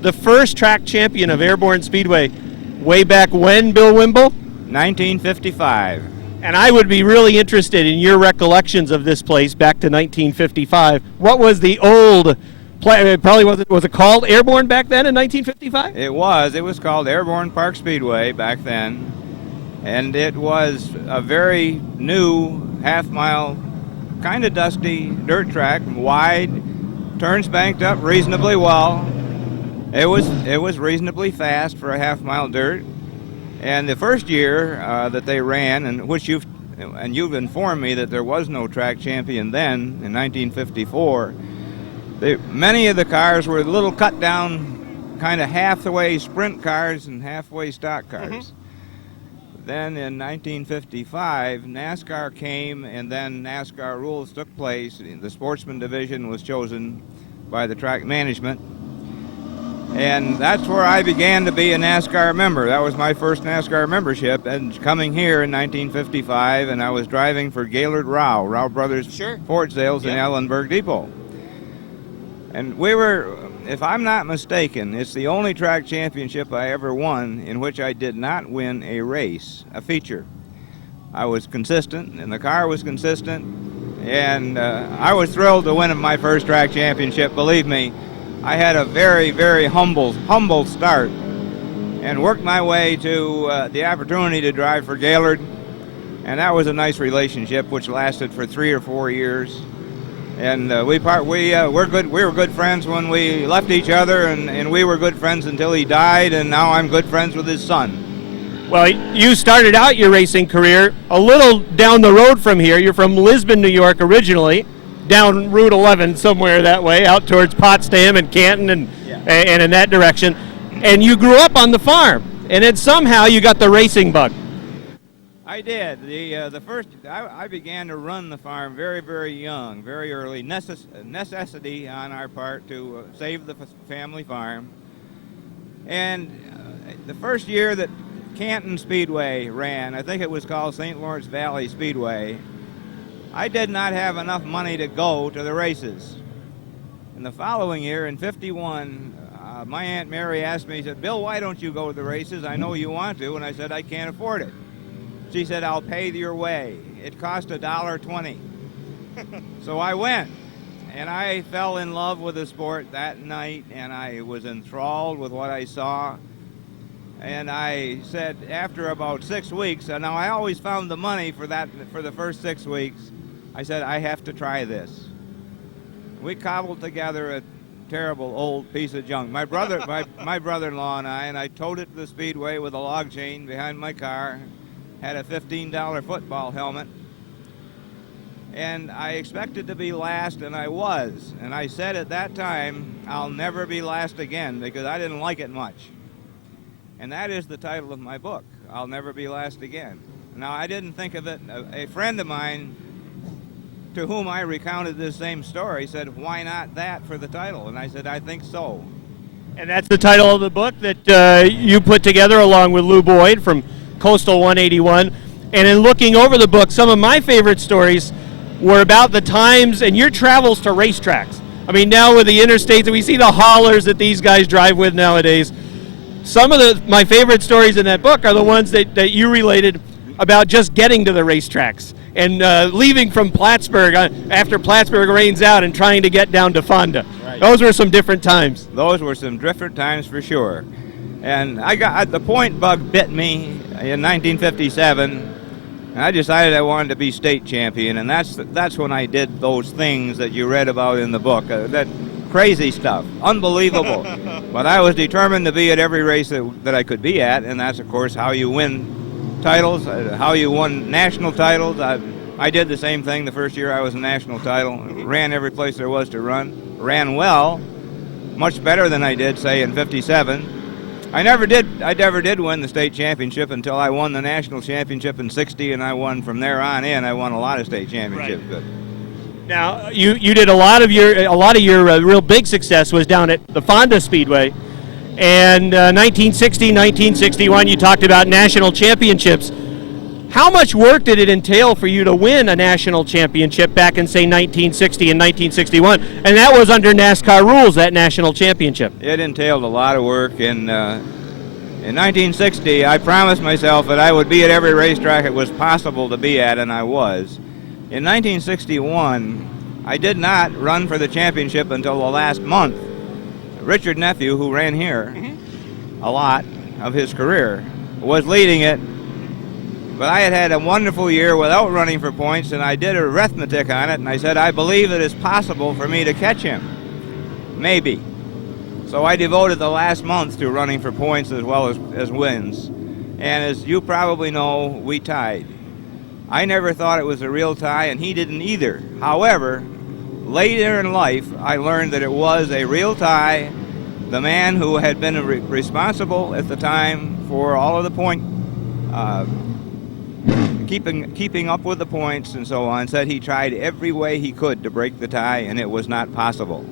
The first track champion of Airborne Speedway, way back when, Bill Wimble? 1955. And I would be really interested in your recollections of this place back to 1955. What was the old it probably was it called Airborne back then in 1955? It was called Airborne Park Speedway back then, and it was a very new half-mile, kind of dusty dirt track, wide, turns banked up reasonably well. It was reasonably fast for a half-mile dirt. And the first year that they ran, and you've informed me that there was no track champion then in 1954. Many of the cars were little cut-down, kind of half-the-way sprint cars and half-way stock cars. Mm-hmm. Then in 1955, NASCAR came, and then NASCAR rules took place. The sportsman division was chosen by the track management. And that's where I began to be a NASCAR member. That was my first NASCAR membership, and coming here in 1955, and I was driving for Gaylord Rao Brothers Ford Sales in Ellenburg Depot. And we were, if I'm not mistaken, it's the only track championship I ever won in which I did not win a race, a feature. I was consistent, and the car was consistent, and I was thrilled to win my first track championship, believe me. I had a very, very humble start and worked my way to the opportunity to drive for Gaylord, and that was a nice relationship which lasted for 3 or 4 years. And we were good friends when we left each other, and we were good friends until he died, and now I'm good friends with his son. Well, you started out your racing career a little down the road from here. You're from Lisbon, New York originally, down Route 11 somewhere that way, out towards Potsdam and Canton and in that direction. And you grew up on the farm, and then somehow you got the racing bug. I did. I began to run the farm very, very young, very early. Necessity on our part to save the family farm. And the first year that Canton Speedway ran, I think it was called St. Lawrence Valley Speedway, I did not have enough money to go to the races. And the following year, in '51, my Aunt Mary asked me, she said, "Bill, why don't you go to the races? I know you want to." And I said, "I can't afford it." She said, "I'll pay your way." It cost $1.20. So I went, and I fell in love with the sport that night, and I was enthralled with what I saw. And I said, after about 6 weeks, and now I always found the money for the first 6 weeks, I said, I have to try this. We cobbled together a terrible old piece of junk. My brother-in-law and I towed it to the speedway with a log chain behind my car, had a $15 football helmet, and I expected to be last, and I was. And I said at that time, I'll never be last again, because I didn't like it much. And that is the title of my book, I'll Never Be Last Again. Now, I didn't think of it. A friend of mine to whom I recounted this same story said, "Why not that for the title?" And I said, "I think so." And that's the title of the book that you put together along with Lou Boyd from Coastal 181. And in looking over the book, some of my favorite stories were about the times and your travels to racetracks. I mean, now with the interstates, we see the haulers that these guys drive with nowadays. Some of my favorite stories in that book are the ones that you related about just getting to the racetracks and leaving from Plattsburgh after Plattsburgh rains out and trying to get down to Fonda. Right. Those were some different times. Those were some different times for sure. And the point bug bit me in 1957, and I decided I wanted to be state champion, and that's when I did those things that you read about in the book. That crazy stuff, unbelievable. But I was determined to be at every race that I could be at, and that's, of course, how you win titles, how you won national titles. I did the same thing the first year I was a national title. Ran every place there was to run. Ran well, much better than I did, say, in '57. I never did win the state championship until I won the national championship in '60, and I won from there on in. I won a lot of state championships. Right. Now, you did a lot of your real big success was down at the Fonda Speedway, and 1960, 1961, you talked about national championships. How much work did it entail for you to win a national championship back in, say, 1960 and 1961? And that was under NASCAR rules, that national championship. It entailed a lot of work. In 1960, I promised myself that I would be at every racetrack it was possible to be at, and I was. In 1961, I did not run for the championship until the last month. Richard Nephew, who ran here a lot of his career, was leading it. But I had had a wonderful year without running for points, and I did arithmetic on it, and I said, I believe it is possible for me to catch him. Maybe. So I devoted the last month to running for points as well as wins. And as you probably know, we tied. I never thought it was a real tie, and he didn't either. However, later in life, I learned that it was a real tie. The man who had been responsible at the time for all of the point keeping up with the points and so on, said he tried every way he could to break the tie, and it was not possible.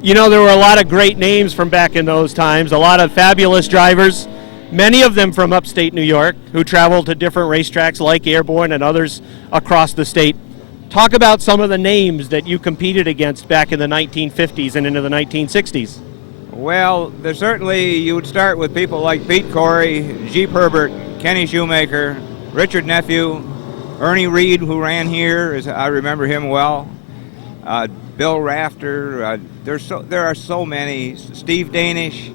You know, there were a lot of great names from back in those times, a lot of fabulous drivers, many of them from upstate New York, who traveled to different racetracks like Airborne and others across the state. Talk about some of the names that you competed against back in the 1950s and into the 1960s. Well, there's certainly, you would start with people like Pete Corey, Jeep Herbert, Kenny Shoemaker, Richard Nephew, Ernie Reed, who ran here, I remember him well, Bill Rafter, there are so many, Steve Danish,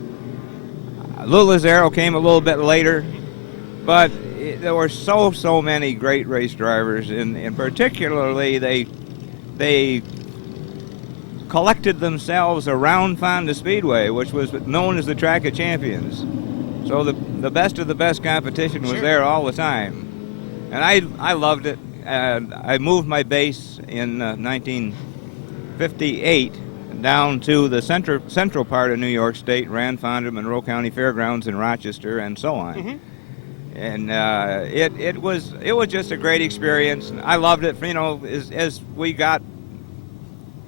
Lou Lazaro came a little bit later, but there were so many great race drivers, and particularly they collected themselves around Fonda Speedway, which was known as the Track of Champions. So the best of the best competition was there all the time. And I loved it. I moved my base in 1958 down to the central part of New York State, ran Fonda, Monroe County Fairgrounds in Rochester, and so on. And it was just a great experience. I loved it. You know, as we got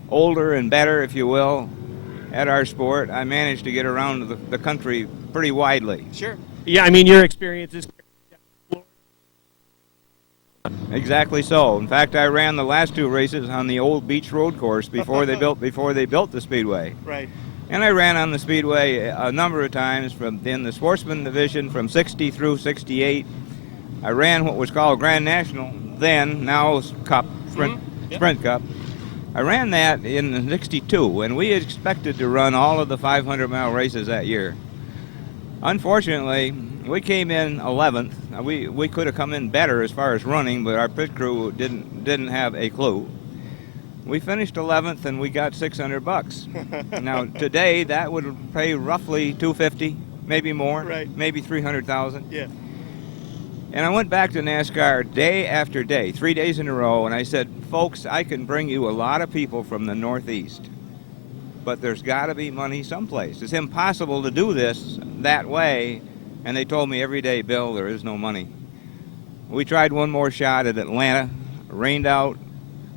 older and better, if you will, at our sport, I managed to get around the country pretty widely. Sure. Yeah, I mean, your experience is... Exactly so. In fact, I ran the last two races on the old Beach Road course before they built the Speedway. Right. And I ran on the Speedway a number of times in the Sportsman division from 60 through 68. I ran what was called Grand National then, now Cup, Sprint Cup. I ran that in 62, and we expected to run all of the 500-mile races that year. Unfortunately, we came in 11th. We could have come in better as far as running, but our pit crew didn't have a clue. We finished 11th, and we got $600. Now today, that would pay roughly $250, maybe more, maybe $300,000. Yeah. And I went back to NASCAR day after day, 3 days in a row, and I said, folks, I can bring you a lot of people from the Northeast, but there's got to be money someplace. It's impossible to do this that way. And they told me every day, Bill, there is no money. We tried one more shot at Atlanta, rained out,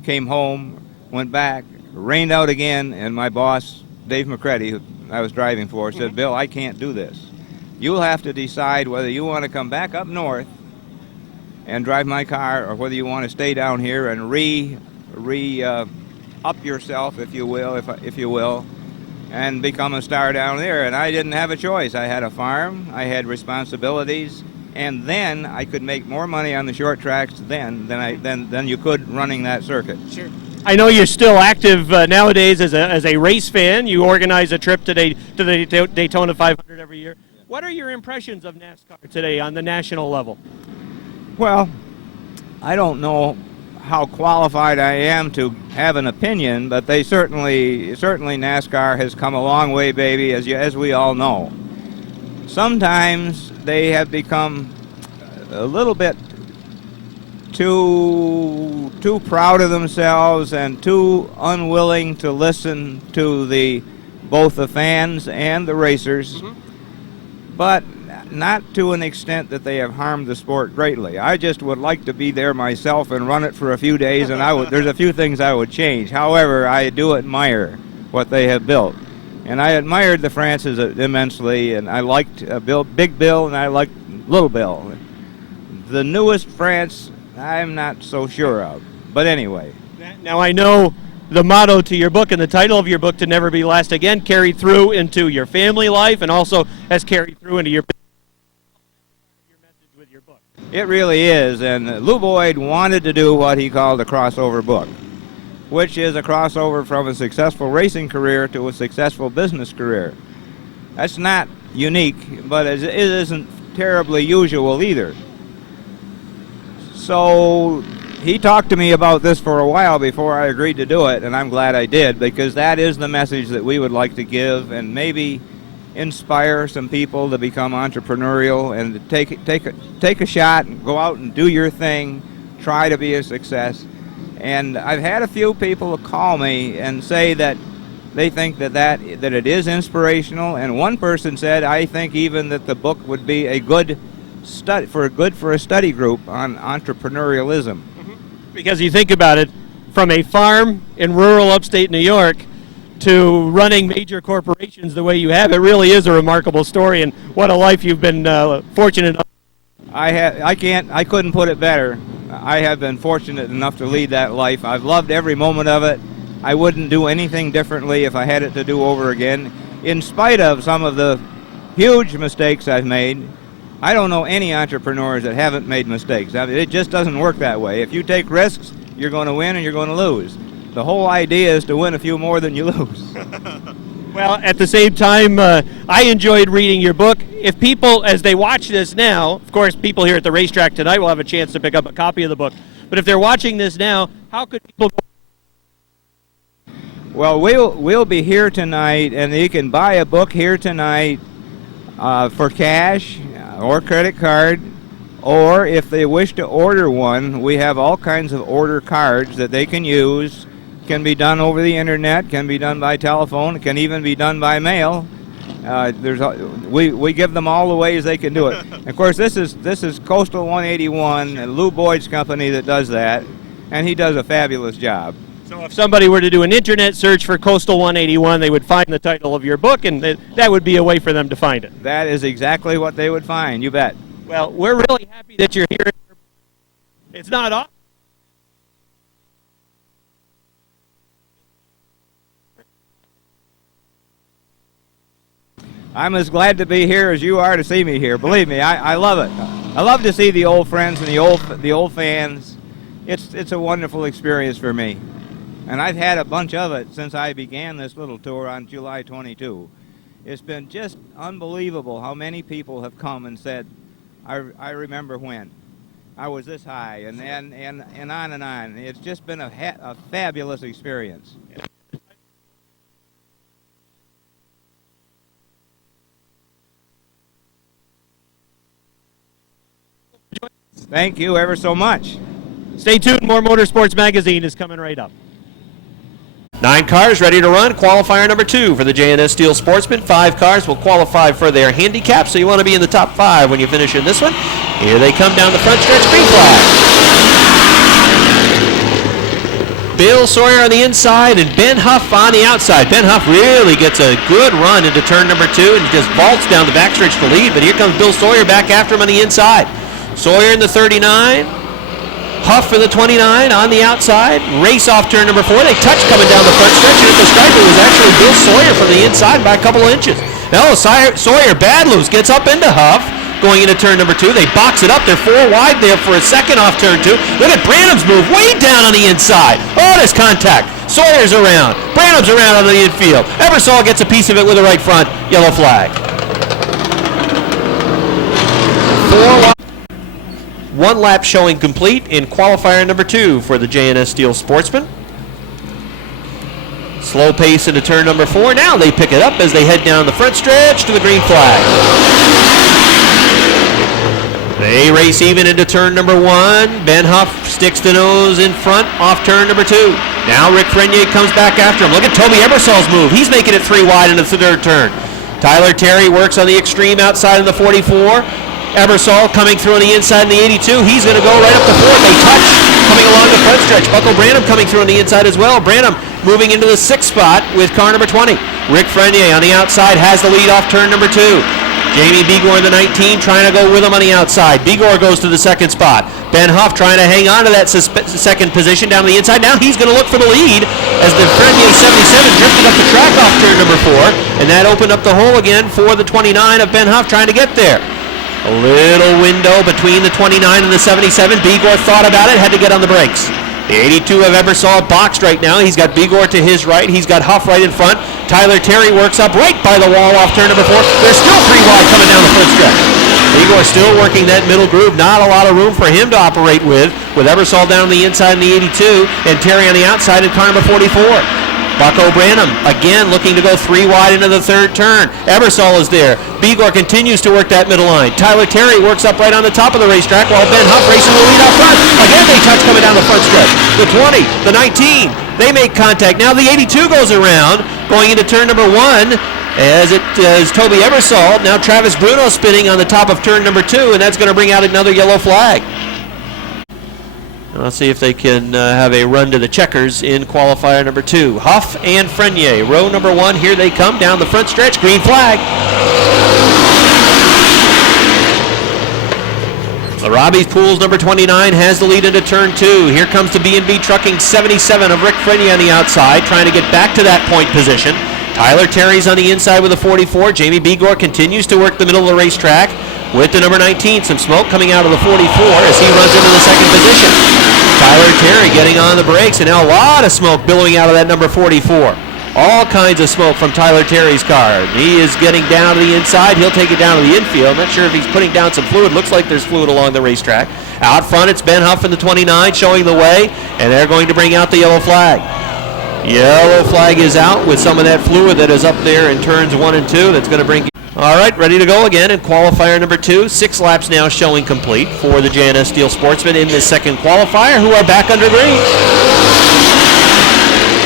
came home, went back, rained out again, and my boss, Dave McCready, who I was driving for, said, Bill, I can't do this. You'll have to decide whether you want to come back up north and drive my car, or whether you want to stay down here and up yourself, if you will, and become a star down there. And I didn't have a choice. I had a farm, I had responsibilities, and then I could make more money on the short tracks than you could running that circuit. Sure. I know you're still active nowadays as a race fan. You organize a trip to the Daytona 500 every year. What are your impressions of NASCAR today on the national level? Well, I don't know how qualified I am to have an opinion, but they certainly NASCAR has come a long way, baby, as we all know. Sometimes they have become a little bit too proud of themselves and too unwilling to listen to both the fans and the racers, but not to an extent that they have harmed the sport greatly. I just would like to be there myself and run it for a few days, and there's a few things I would change. However, I do admire what they have built. And I admired the Frances immensely, and I liked Big Bill, and I liked Little Bill. The newest France, I'm not so sure of. But anyway. Now I know the motto to your book and the title of your book, To Never Be Last Again, carried through into your family life and also has carried through into your message with your book. It really is, and Lou Boyd wanted to do what he called a crossover book, which is a crossover from a successful racing career to a successful business career. That's not unique, but it isn't terribly usual either. So he talked to me about this for a while before I agreed to do it, and I'm glad I did, because that is the message that we would like to give and maybe inspire some people to become entrepreneurial and to take a shot and go out and do your thing, try to be a success. And I've had a few people call me and say that they think that it is inspirational, and one person said, I think even that the book would be a good for a study group on entrepreneurialism. Because you think about it, from a farm in rural upstate New York to running major corporations the way you have, it really is a remarkable story, and what a life you've been fortunate enough. I couldn't put it better. I have been fortunate enough to lead that life. I've loved every moment of it. I wouldn't do anything differently if I had it to do over again. In spite of some of the huge mistakes I've made, I don't know any entrepreneurs that haven't made mistakes. I mean, it just doesn't work that way. If you take risks, you're going to win and you're going to lose. The whole idea is to win a few more than you lose. Well, at the same time, I enjoyed reading your book. If people, as they watch this now, of course, people here at the racetrack tonight will have a chance to pick up a copy of the book. But if they're watching this now, how could people go? Well, we'll be here tonight, and you can buy a book here tonight for cash or credit card, or if they wish to order one, we have all kinds of order cards that they can use. Can be done over the internet, can be done by telephone, it can even be done by mail. We give them all the ways they can do it. Of course, this is Coastal 181, Lou Boyd's company that does that, and he does a fabulous job. So if somebody were to do an internet search for Coastal 181, they would find the title of your book, and that would be a way for them to find it. That is exactly what they would find, you bet. Well, we're really happy that you're here. It's not often. I'm as glad to be here as you are to see me here. Believe me, I love it. I love to see the old friends and the old fans. It's a wonderful experience for me. And I've had a bunch of it since I began this little tour on July 22. It's been just unbelievable how many people have come and said, I remember when I was this high, and on and on. It's just been a fabulous experience. Thank you ever so much. Stay tuned. More Motorsports Magazine is coming right up. 9 cars ready to run. Qualifier number 2 for the J&S Steel Sportsman. 5 cars will qualify for their handicap, so you want to be in the top 5 when you finish in this one. Here they come down the front stretch. Green flag. Bill Sawyer on the inside and Ben Huff on the outside. Ben Huff really gets a good run into turn number 2 and just vaults down the backstretch to lead, but here comes Bill Sawyer back after him on the inside. Sawyer in the 39, Huff for the 29 on the outside, race off turn number 4. They touch coming down the front stretch, and at the stripe it was actually Bill Sawyer from the inside by a couple of inches. Now Sawyer bad loose, gets up into Huff, going into turn number 2. They box it up, they're 4 wide there for a second off turn 2. Look at Branham's move way down on the inside. Oh, there's contact. Sawyer's around, Branham's around on the infield. Ebersol gets a piece of it with the right front, yellow flag. 4 wide. 1 lap showing complete in qualifier number 2 for the J&S Steel Sportsman. Slow pace into turn number 4. Now they pick it up as they head down the front stretch to the green flag. They race even into turn number 1. Ben Huff sticks the nose in front off turn number 2. Now Rick Frenier comes back after him. Look at Toby Ebersol's move. He's making it 3 wide into the 3rd turn. Tyler Terry works on the extreme outside of the 44. Ebersol coming through on the inside in the 82. He's going to go right up to 4th. They touch coming along the front stretch. Buckle Branham coming through on the inside as well. Branham moving into the 6th spot with car number 20. Rick Frenier on the outside has the lead off turn number 2. Jamie Bigor in the 19 trying to go with him on the outside. Bigor goes to the second spot. Ben Huff trying to hang on to that second position down the inside. Now he's going to look for the lead as the Frenier 77 drifted up the track off turn number 4, and that opened up the hole again for the 29 of Ben Huff trying to get there. A little window between the 29 and the 77. Bigor thought about it, had to get on the brakes. The 82 of Ebersol boxed right now. He's got Bigor to his right. He's got Huff right in front. Tyler Terry works up right by the wall off turn number 4. There's still 3 wide coming down the front stretch. Bigor still working that middle groove. Not a lot of room for him to operate with Ebersol down the inside in the 82 and Terry on the outside in car number 44. Bucko Branham again looking to go 3 wide into the third turn. Ebersol is there. Bigor continues to work that middle line. Tyler Terry works up right on the top of the racetrack while Ben Huff racing the lead out front. Again they touch coming down the front stretch. The 20, the 19, they make contact. Now the 82 goes around going into turn number 1 as it is Toby Ebersol. Now Travis Bruno spinning on the top of turn number 2, and that's going to bring out another yellow flag. Let's see if they can have a run to the checkers in qualifier number 2. Huff and Frenier, row number 1, here they come down the front stretch, green flag. Robbie's Pools number 29 has the lead into turn 2. Here comes the B&B Trucking 77 of Rick Frenier on the outside, trying to get back to that point position. Tyler Terry's on the inside with a 44. Jamie Bigor continues to work the middle of the racetrack with the number 19. Some smoke coming out of the 44 as he runs into the second position. Tyler Terry getting on the brakes, and now a lot of smoke billowing out of that number 44. All kinds of smoke from Tyler Terry's car. He is getting down to the inside. He'll take it down to the infield. Not sure if he's putting down some fluid. Looks like there's fluid along the racetrack. Out front, it's Ben Huff in the 29 showing the way, and they're going to bring out the yellow flag. Yellow flag is out with some of that fluid that is up there in turns 1 and 2. That's going to bring... All right, ready to go again in qualifier number 2. 6 laps now showing complete for the J&S Steel Sportsmen in this second qualifier, who are back under green.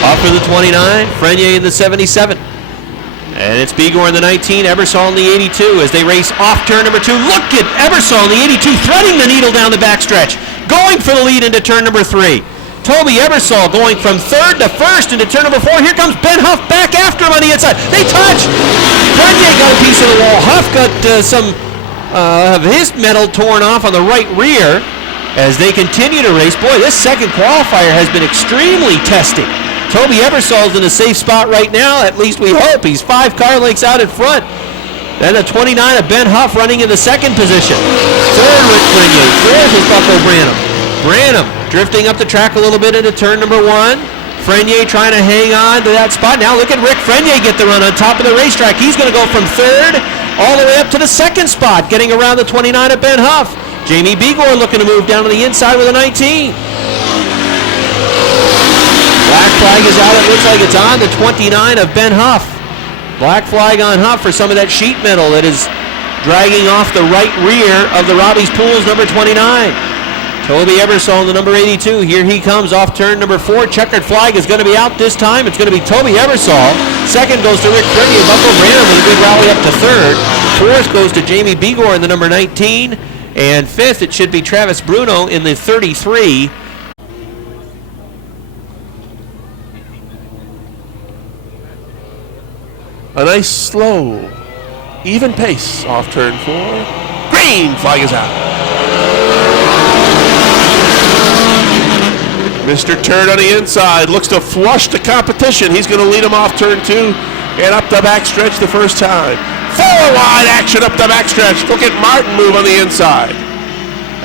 Off for the 29, Frenier in the 77. And it's Bigor in the 19, Ebersol in the 82 as they race off turn number 2. Look at Ebersol in the 82 threading the needle down the backstretch, going for the lead into turn number 3. Toby Ebersol going from 3rd to 1st into turn number 4. Here comes Ben Huff back after him on the inside. They touch. Frenier got a piece of the wall. Huff got some of his metal torn off on the right rear as they continue to race. Boy, this second qualifier has been extremely testing. Toby Ebersol's in a safe spot right now, at least we hope. He's 5 car lengths out in front. Then the 29 of Ben Huff running in the second position. 3rd with Frenier. 4th is Bucko Branham. Branham drifting up the track a little bit into turn number 1. Frenier trying to hang on to that spot. Now look at Rick Frenier get the run on top of the racetrack. He's going to go from 3rd all the way up to the 2nd spot, getting around the 29 of Ben Huff. Jamie Bigor looking to move down to the inside with a 19. Black flag is out. It looks like it's on the 29 of Ben Huff. Black flag on Huff for some of that sheet metal that is dragging off the right rear of the Robbie's Pools number 29. Toby Ebersol in the number 82. Here he comes off turn number 4. Checkered flag is going to be out this time. It's going to be Toby Ebersol. 2nd goes to Rick Frenier. Bucko Branham with a good rally up to 3rd. 4th goes to Jamie Bigor in the number 19. And 5th, it should be Travis Bruno in the 33. A nice, slow, even pace off turn 4. Green flag is out. Mr. Turd on the inside looks to flush the competition. He's going to lead him off turn 2 and up the backstretch the first time. 4 wide action up the backstretch. Look at Martin move on the inside.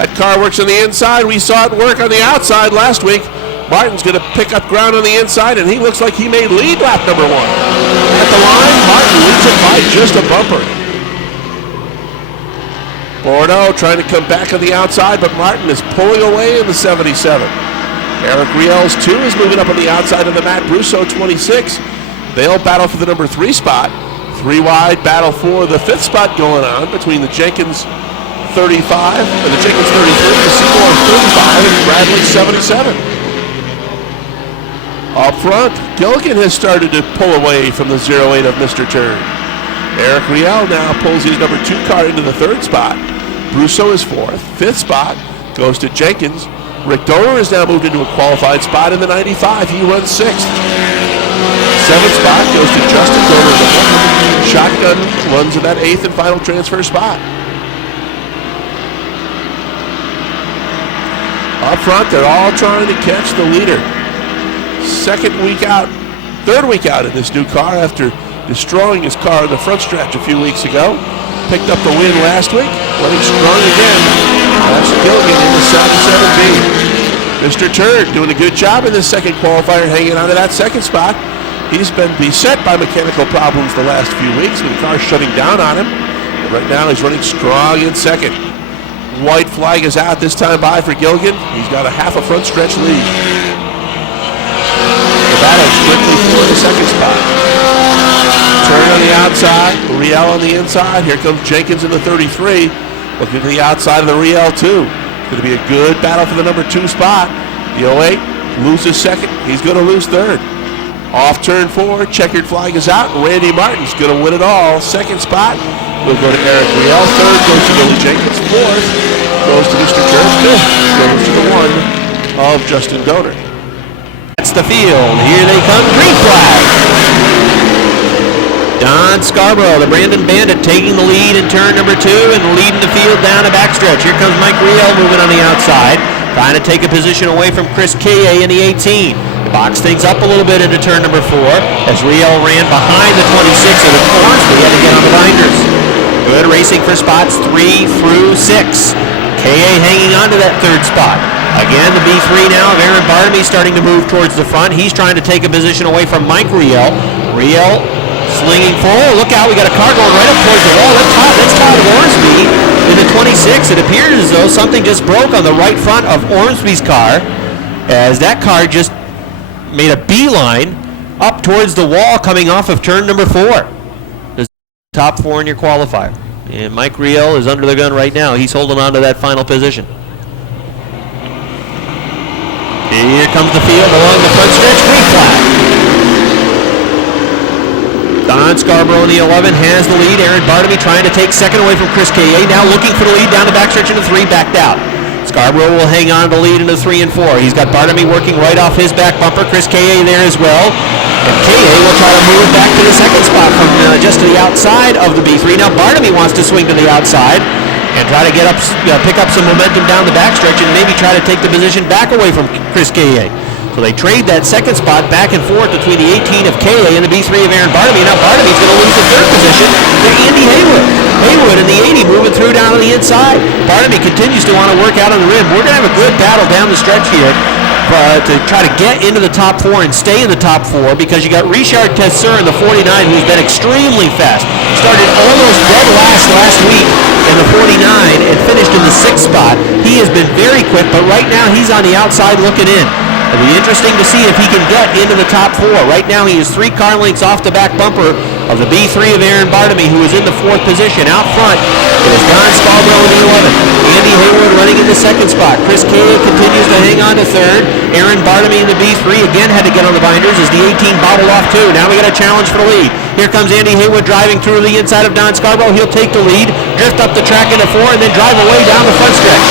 That car works on the inside. We saw it work on the outside last week. Martin's going to pick up ground on the inside, and he looks like he may lead lap number 1. At the line, Martin leads it by just a bumper. Bordeaux trying to come back on the outside, but Martin is pulling away in the 77. Eric Riels, 2, is moving up on the outside of the Matt Brusso 26. They'll battle for the number 3 spot. 3 wide battle for the 5th spot going on between the Jenkins 35 and the Jenkins 33, the Seymour 35, and Bradley 77. Up front, Gilligan has started to pull away from the 08 of Mr. Turd. Eric Riel now pulls his number 2 car into the 3rd spot. Brusso is 4th. 5th spot goes to Jenkins. Rick Dover is now moved into a qualified spot in the 95. He runs 6th. 7th spot goes to Justin Dover. shotgun runs in that 8th and final transfer spot. Up front, they're all trying to catch the leader. Third week out in this new car after destroying his car in the front stretch a few weeks ago. Picked up the win last week, running strong again. That's Gilligan in the 7-7B. Mr. Turd doing a good job in this second qualifier, hanging on to that second spot. He's been beset by mechanical problems the last few weeks with the car shutting down on him. But right now he's running strong in second. White flag is out this time by for Gilligan. He's got a half a front stretch lead. The battle strictly for the second spot. Turn on the outside, Riel on the inside. Here comes Jenkins in the 33. Looking to the outside of the Riel too. It's going to be a good battle for the number 2 spot. The 08 loses second. He's going to lose third. Off turn 4, checkered flag is out. Randy Martin's going to win it all. Second spot will go to Eric Riel. Third goes to Billy Jenkins. Fourth goes to Mr. Turd. Fifth goes to the 1 of Justin Donor. That's the field. Here they come. Green flag. Don Scarborough, the Brandon Bandit, taking the lead in turn number 2 and leading the field down the backstretch. Here comes Mike Riel moving on the outside, trying to take a position away from Chris K.A. in the 18. Box things up a little bit into turn number 4 as Riel ran behind the 26 of the course. We had to get on the binders. Good racing for spots 3 through 6. K.A. hanging on to that third spot. Again, the B3 now of Aaron Bartamy starting to move towards the front. He's trying to take a position away from Mike Riel. Riel slinging forward. Look out, we got a car going right up towards the wall. That's Todd Ormsby in the 26. It appears as though something just broke on the right front of Ormsby's car as that car just made a beeline up towards the wall coming off of turn number 4. The top 4 in your qualifier. And Mike Riel is under the gun right now. He's holding on to that final position. Here comes the field along the front stretch. Green flag. Don Scarborough in the 11 has the lead. Aaron Bartamy trying to take second away from Chris K.A. Now looking for the lead down the backstretch into 3, backed out. Scarborough will hang on to the lead into 3 and 4. He's got Bartamy working right off his back bumper. Chris K.A. there as well. And K.A. will try to move back to the second spot from just to the outside of the B3. Now Bartamy wants to swing to the outside and try to get up, pick up some momentum down the backstretch and maybe try to take the position back away from Chris K.A. So they trade that second spot back and forth between the 18 of K.A. and the B3 of Aaron Bartamy. Now Bartamy's going to lose the third position to Andy Haywood. Haywood in the 80 moving through down on the inside. Bartamy continues to want to work out on the rim. We're going to have a good battle down the stretch here to try to get into the top 4 and stay in the top 4 because you got Richard Tesseur in the 49 who's been extremely fast. Started almost dead last week in the 49 and finished in the 6th spot. He has been very quick, but right now he's on the outside looking in. It'll be interesting to see if he can get into the top 4. Right now he is 3 car lengths off the back bumper of the B3 of Aaron Bartamy, who is in the 4th position. Out front, it is Don Scarborough in the 11. Andy Haywood running in the 2nd spot. Chris K.A. continues to hang on to 3rd. Aaron Bartamy in the B3 again had to get on the binders as the 18 bobbled off too. Now we got a challenge for the lead. Here comes Andy Haywood driving through the inside of Don Scarborough. He'll take the lead, drift up the track into 4, and then drive away down the front stretch.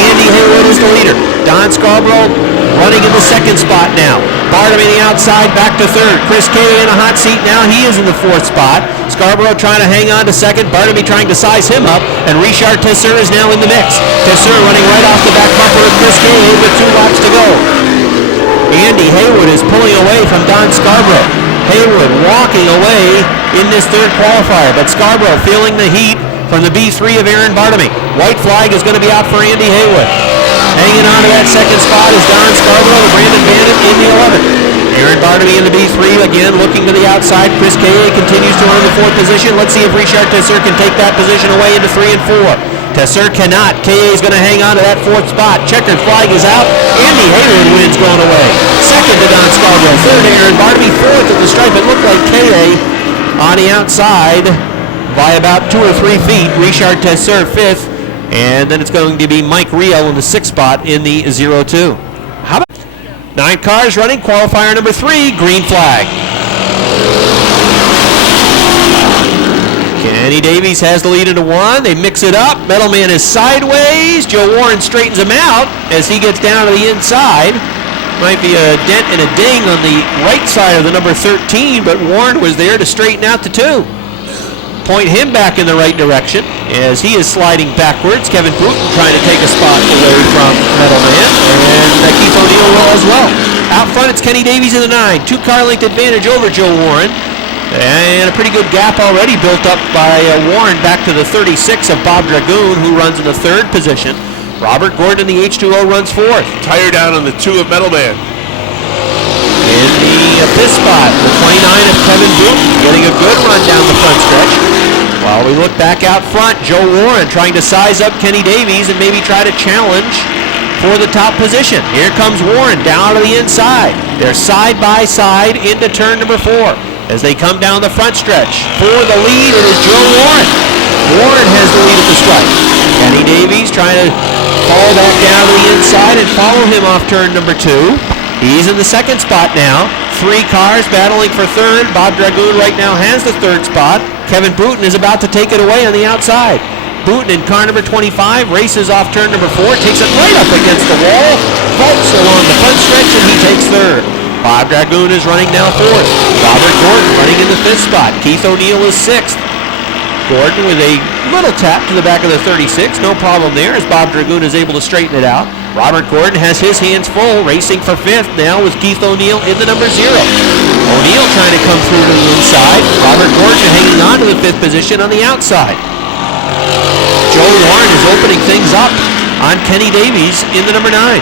Andy Haywood is the leader. Don Scarborough running in the 2nd spot now. Bartamy on the outside, back to 3rd. Chris K.A. in a hot seat now. He is in the 4th spot. Scarborough trying to hang on to 2nd. Bartamy trying to size him up. And Richard Tesseur is now in the mix. Tesseur running right off the back bumper of Chris K.A. with 2 laps to go. Andy Haywood is pulling away from Don Scarborough. Haywood walking away in this 3rd qualifier. But Scarborough feeling the heat from the B3 of Aaron Bartamy. White flag is going to be out for Andy Haywood. Hanging on to that 2nd spot is Don Scarborough, the Brandon Bandit, in the 11. Aaron Bartamy in the B3 again looking to the outside. Chris K.A. continues to earn the 4th position. Let's see if Richard Tesseur can take that position away into 3 and 4. Tesseur cannot. K.A. is going to hang on to that 4th spot. Checkered flag is out. Andy Haywood wins going away. 2nd to Don Scarborough. 3rd to Aaron Bartamy. 4th at the stripe. It looked like K.A. on the outside by about 2 or 3 feet. Richard Tesseur 5th. And then it's going to be Mike Riel in the 6th spot in the 0-2. How about 9 cars running, qualifier number 3, green flag. Kenny Davies has the lead into 1. They mix it up. Metalman is sideways. Joe Warren straightens him out as he gets down to the inside. Might be a dent and a ding on the right side of the number 13, but Warren was there to straighten out the 2. Point him back in the right direction as he is sliding backwards. Kevin Bruton trying to take a spot away from Meadowman, and Keith O'Neill will as well. Out front, it's Kenny Davies in the 9. 2-car length advantage over Joe Warren. And a pretty good gap already built up by Warren back to the 36 of Bob Dragoon, who runs in the 3rd position. Robert Gordon in the H2O runs 4th. Tire down on the 2 of Meadowman. In the 5th spot, the 29 of Kevin Bruton, getting a good run down the front stretch. While we look back out front, Joe Warren trying to size up Kenny Davies and maybe try to challenge for the top position. Here comes Warren down to the inside. They're side by side into turn number 4 as they come down the front stretch. For the lead, it is Joe Warren. Warren has the lead at the stripe. Kenny Davies trying to fall back down to the inside and follow him off turn number 2. He's in the 2nd spot now. 3 cars battling for 3rd. Bob Dragoon right now has the 3rd spot. Kevin Bruton is about to take it away on the outside. Bruton in car number 25 races off turn number 4, takes it right up against the wall, vaults along the front stretch, and he takes 3rd. Bob Dragoon is running now 4th. Robert Gordon running in the 5th spot. Keith O'Neill is 6th. Gordon with a little tap to the back of the 36, no problem there as Bob Dragoon is able to straighten it out. Robert Gordon has his hands full, racing for 5th now with Keith O'Neill in the number 0. O'Neill trying to come through to the inside. Robert Gordon hanging on to the 5th position on the outside. Joe Warren is opening things up on Kenny Davies in the number 9.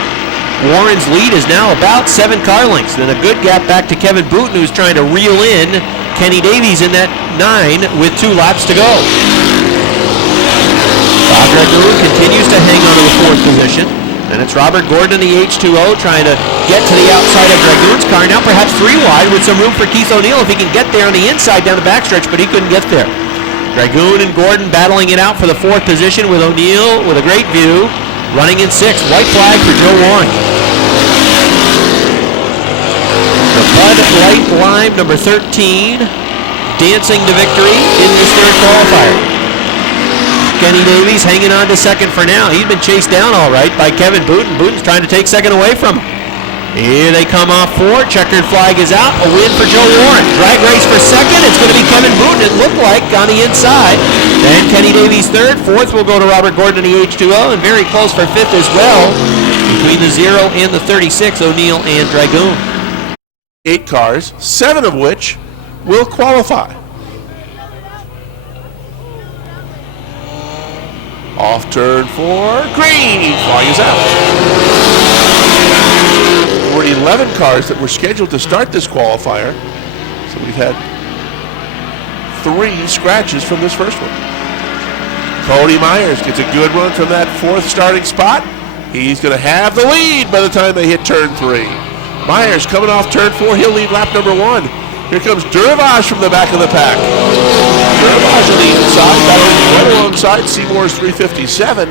Warren's lead is now about 7 car lengths. Then a good gap back to Kevin Bruton, who's trying to reel in Kenny Davies in that 9 with 2 laps to go. Bob Dragoon continues to hang on to the 4th position. And it's Robert Gordon in the H2O trying to get to the outside of Dragoon's car. Now perhaps 3 wide with some room for Keith O'Neill if he can get there on the inside down the backstretch, but he couldn't get there. Dragoon and Gordon battling it out for the 4th position with O'Neill with a great view. Running in 6th. White flag for Joe Warren. The Bud Light Lime, number 13, dancing to victory in this 3rd qualifier. Kenny Davies hanging on to 2nd for now. He's been chased down all right by Kevin Bruton. Bruton's trying to take 2nd away from him. Here they come off 4. Checkered flag is out. A win for Joe Warren. Drag race for 2nd. It's going to be Kevin Bruton, it looked like, on the inside. Then Kenny Davies 3rd. 4th will go to Robert Gordon in the H2O. And very close for 5th as well. Between the 0 and the 36, O'Neill and Dragoon. 8 cars, 7 of which will qualify. Off turn 4, green, flag is out. There were 11 cars that were scheduled to start this qualifier, so we've had 3 scratches from this first one. Cody Myers gets a good run from that 4th starting spot. He's going to have the lead by the time they hit turn 3. Myers coming off turn 4, he'll lead lap number 1. Here comes Durvage from the back of the pack. Durvage on the inside, battling right alongside Seymour's 357.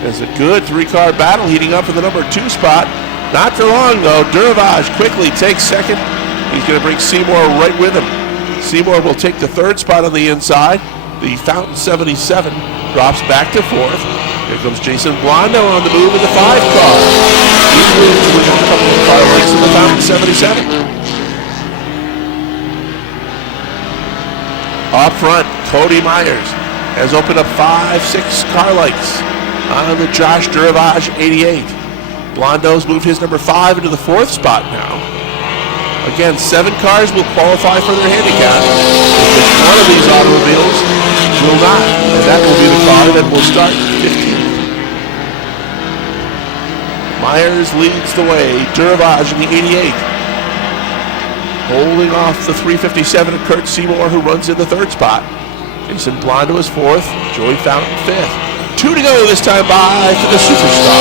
There's a good 3-car battle heating up for the number 2 spot. Not for long though, Durvage quickly takes 2nd. He's going to bring Seymour right with him. Seymour will take the 3rd spot on the inside. The Fountain 77 drops back to 4th. Here comes Jason Blondo on the move in the 5-car. He moves with a couple of car lengths in the Fountain 77. Up front, Cody Myers has opened up 5-6 car lengths on the Josh Durvage 88. Blondo's moved his number 5 into the 4th spot now. Again, 7 cars will qualify for their handicap. Just one of these automobiles will not, and that will be the car that will start 15th. Myers leads the way, Durvage in the 88. Holding off the 357 of Kurt Seymour, who runs in the 3rd spot. Jason Blondo is 4th, Joey Fountain 5th. 2 to go this time by for the Superstar.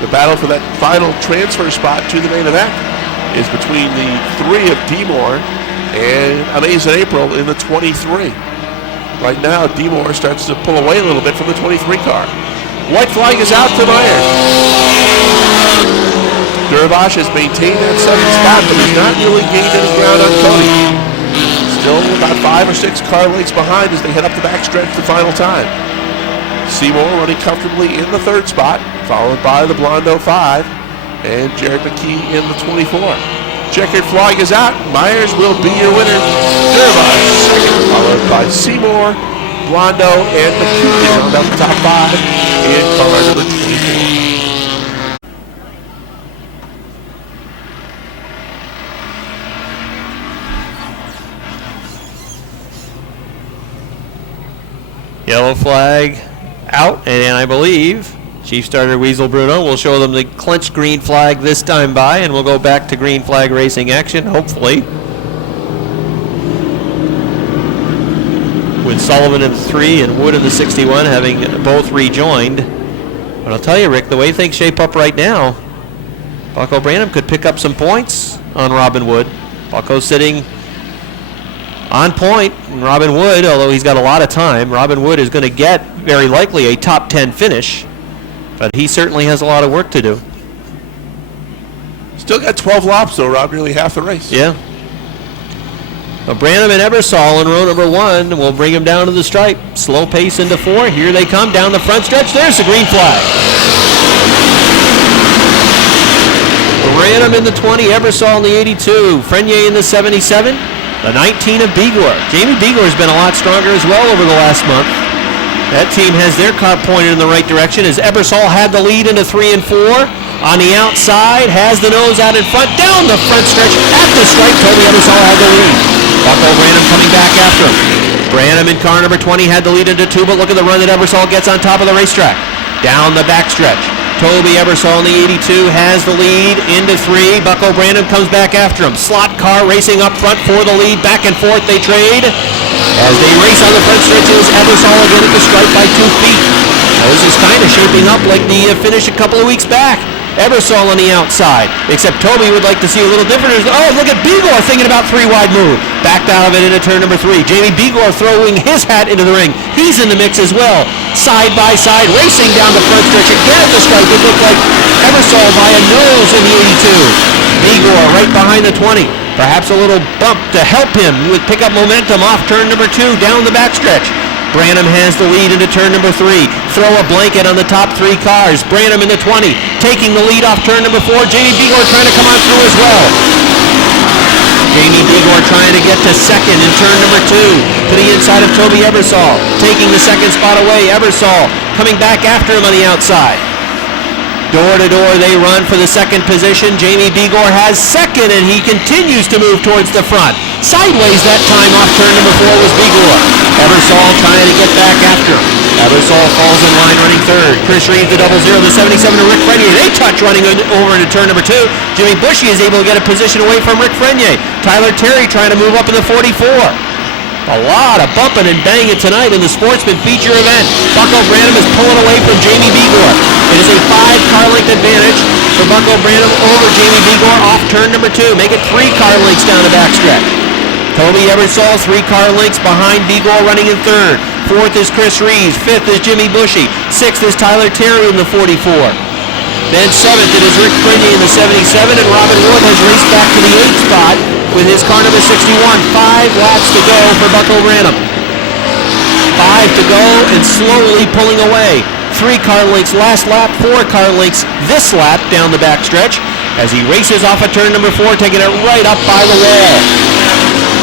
The battle for that final transfer spot to the main event is between the 3 of D-Moore and Amazing April in the 23. Right now, D-Moore starts to pull away a little bit from the 23 car. White flag is out for Myers. Durvage has maintained that 7th spot, but he's not really gained any ground on Cody. So Still about 5 or 6 car lengths behind as they head up the backstretch the final time. Seymour running comfortably in the 3rd spot, followed by the Blondo 5 and Jared McKee in the 24. Checkered flag is out. Myers will be your winner. Derby second, followed by Seymour, Blondo, and McKee round out the top 5 in car number 24. Yellow flag out, and I believe Chief Starter Weasel Bruno will show them the clinched green flag this time by, and we'll go back to green flag racing action, hopefully. With Sullivan in the 3 and Wood in the 61 having both rejoined. But I'll tell you, Rick, the way things shape up right now, Bucko Branham could pick up some points on Robin Wood. Bucko sitting on point, and Robin Wood, although he's got a lot of time, Robin Wood is going to get very likely a top 10 finish, but he certainly has a lot of work to do. Still got 12 laps though, Rob, nearly half the race. Yeah. Well, Branham and Ebersol in row number 1 will bring him down to the stripe. Slow pace into 4. Here they come down the front stretch. There's the green flag. Branham in the 20, Ebersol in the 82, Frenier in the 77. The 19 of Bigor. Jamie Bigor has been a lot stronger as well over the last month. That team has their car pointed in the right direction as Ebersol had the lead into 3 and 4. On the outside, has the nose out in front, down the front stretch at the stripe. Toby Ebersol had the lead. Bucko Branham coming back after him. Branham in car number 20 had the lead into 2, but look at the run that Ebersol gets on top of the racetrack. Down the backstretch. Toby Ebersol in the 82 has the lead into 3. Bucko Branham comes back after him. Slot car racing up front for the lead. Back and forth they trade. As they race on the front stretches, Ebersol again at the stripe by 2 feet. This is kind of shaping up like the finish a couple of weeks back. Ebersol on the outside, except Toby would like to see a little different. Oh, look at Bigor thinking about 3-wide move. Backed out of it into turn number 3. Jamie Bigor throwing his hat into the ring. He's in the mix as well. Side by side, racing down the front stretch. Again at the stripe, it looked like Ebersol by a nose in the 82. Bigor right behind the 20. Perhaps a little bump to help him with pick up momentum off turn number 2 down the backstretch. Branham has the lead into turn number 3. Throw a blanket on the top 3 cars. Branham in the 20, taking the lead off turn number 4. Jamie Bigor trying to come on through as well. Jamie Bigor trying to get to second in turn number 2 to the inside of Toby Ebersol. Taking the second spot away. Ebersol coming back after him on the outside. Door to door they run for the second position. Jamie Bigor has second, and he continues to move towards the front. Sideways that time off turn number 4 was Bigor. Ebersol trying to get back after him. Ebersol falls in line running 3rd. Chris Reeves the 00, the 77 to Rick Frenier. They touch running over into turn number 2. Jimmy Bushy is able to get a position away from Rick Frenier. Tyler Terry trying to move up in the 44. A lot of bumping and banging tonight in the Sportsman feature event. Bucko Branham is pulling away from Jamie Bigor. It is a 5-car length advantage for Bucko Branham over Jamie Bigor off turn number 2. Make it 3 car lengths down the backstretch. Toby Ebersol 3 car lengths behind Bigor running in 3rd. 4th is Chris Reeves. 5th is Jimmy Bushy. 6th is Tyler Terry in the 44. Then 7th it is Rick Frenier in the 77, and Robin Wood has raced back to the 8th spot with his car number 61. 5 laps to go for Bucko Branham. 5 to go and slowly pulling away. 3 car lengths last lap, 4 car lengths this lap down the backstretch as he races off of turn number 4, taking it right up by the wall.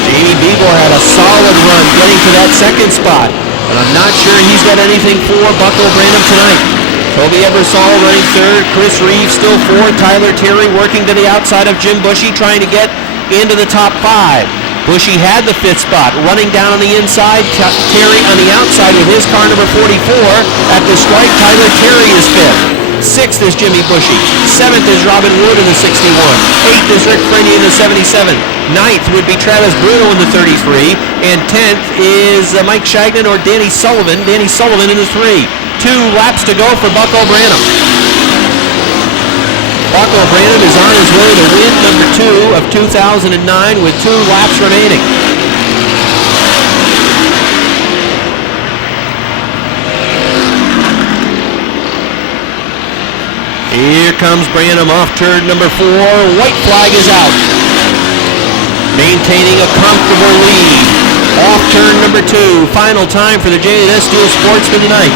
Jamie Bigor had a solid run getting to that second spot, but I'm not sure he's got anything for Bucko Branham tonight. Toby Ebersol running 3rd, Chris Reeves still 4th, Tyler Terry working to the outside of Jim Bushy trying to get into the top 5. Bushy had the 5th spot, running down on the inside, Terry on the outside with his car number 44. At the stripe, Tyler Terry is 5th. 6th is Jimmy Bushy. 7th is Robin Wood in the 61. 8th is Rick Frenier in the 77. 9th would be Travis Bruno in the 33. And 10th is Mike Shagnon or Danny Sullivan. Danny Sullivan in the 3. 2 laps to go for Bucko Branham. Bucko Branham is on his way to win number 2 of 2009 with 2 laps remaining. Here comes Branham off turn number 4. White flag is out. maintaining a comfortable lead. Off turn number 2, final time for the J&S Steel Sportsman tonight.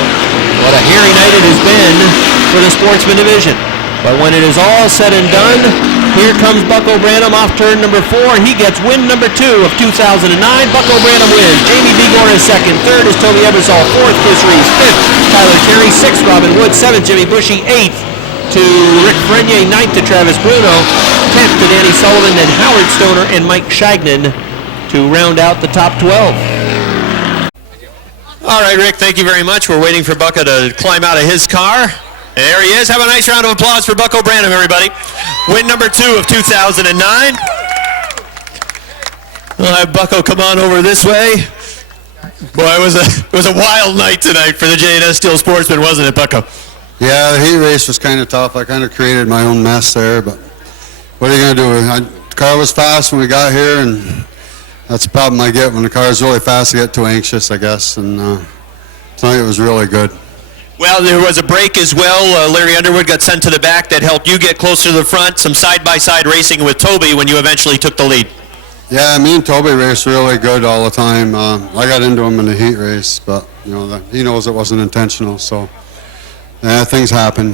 What a hairy night it has been for the Sportsman division. But when it is all said and done, here comes Bucko Branham off turn number 4. He gets win number 2 of 2009. Bucko Branham wins. Jamie Begor is second. Third is Toby Ebersol. Fourth, Chris Reeves. Fifth, Tyler Terry. Sixth, Robin Wood. Seventh, Jimmy Bushy. Eighth to Rick Frenier. Ninth to Travis Bruno. 10th to Danny Sullivan. Then Howard Stoner and Mike Shagnon to round out the top 12. All right, Rick, thank you very much. We're waiting for Bucko to climb out of his car. There he is. Have a nice round of applause for Bucko Branham, everybody. Win number 2 of 2009. We'll have Bucko come on over this way. Boy, it was a wild night tonight for the J&S Steel Sportsman, wasn't it, Bucko? Yeah, the heat race was kind of tough. I kind of created my own mess there, but what are you going to do? The car was fast when we got here, and that's the problem I get when the car is really fast. I get too anxious, I guess, and tonight it was really good. Well, there was a break as well. Larry Underwood got sent to the back that helped you get closer to the front. Some side-by-side racing with Toby when you eventually took the lead. Yeah, me and Toby raced really good all the time. I got into him in the heat race, but he knows it wasn't intentional. So, yeah, things happen.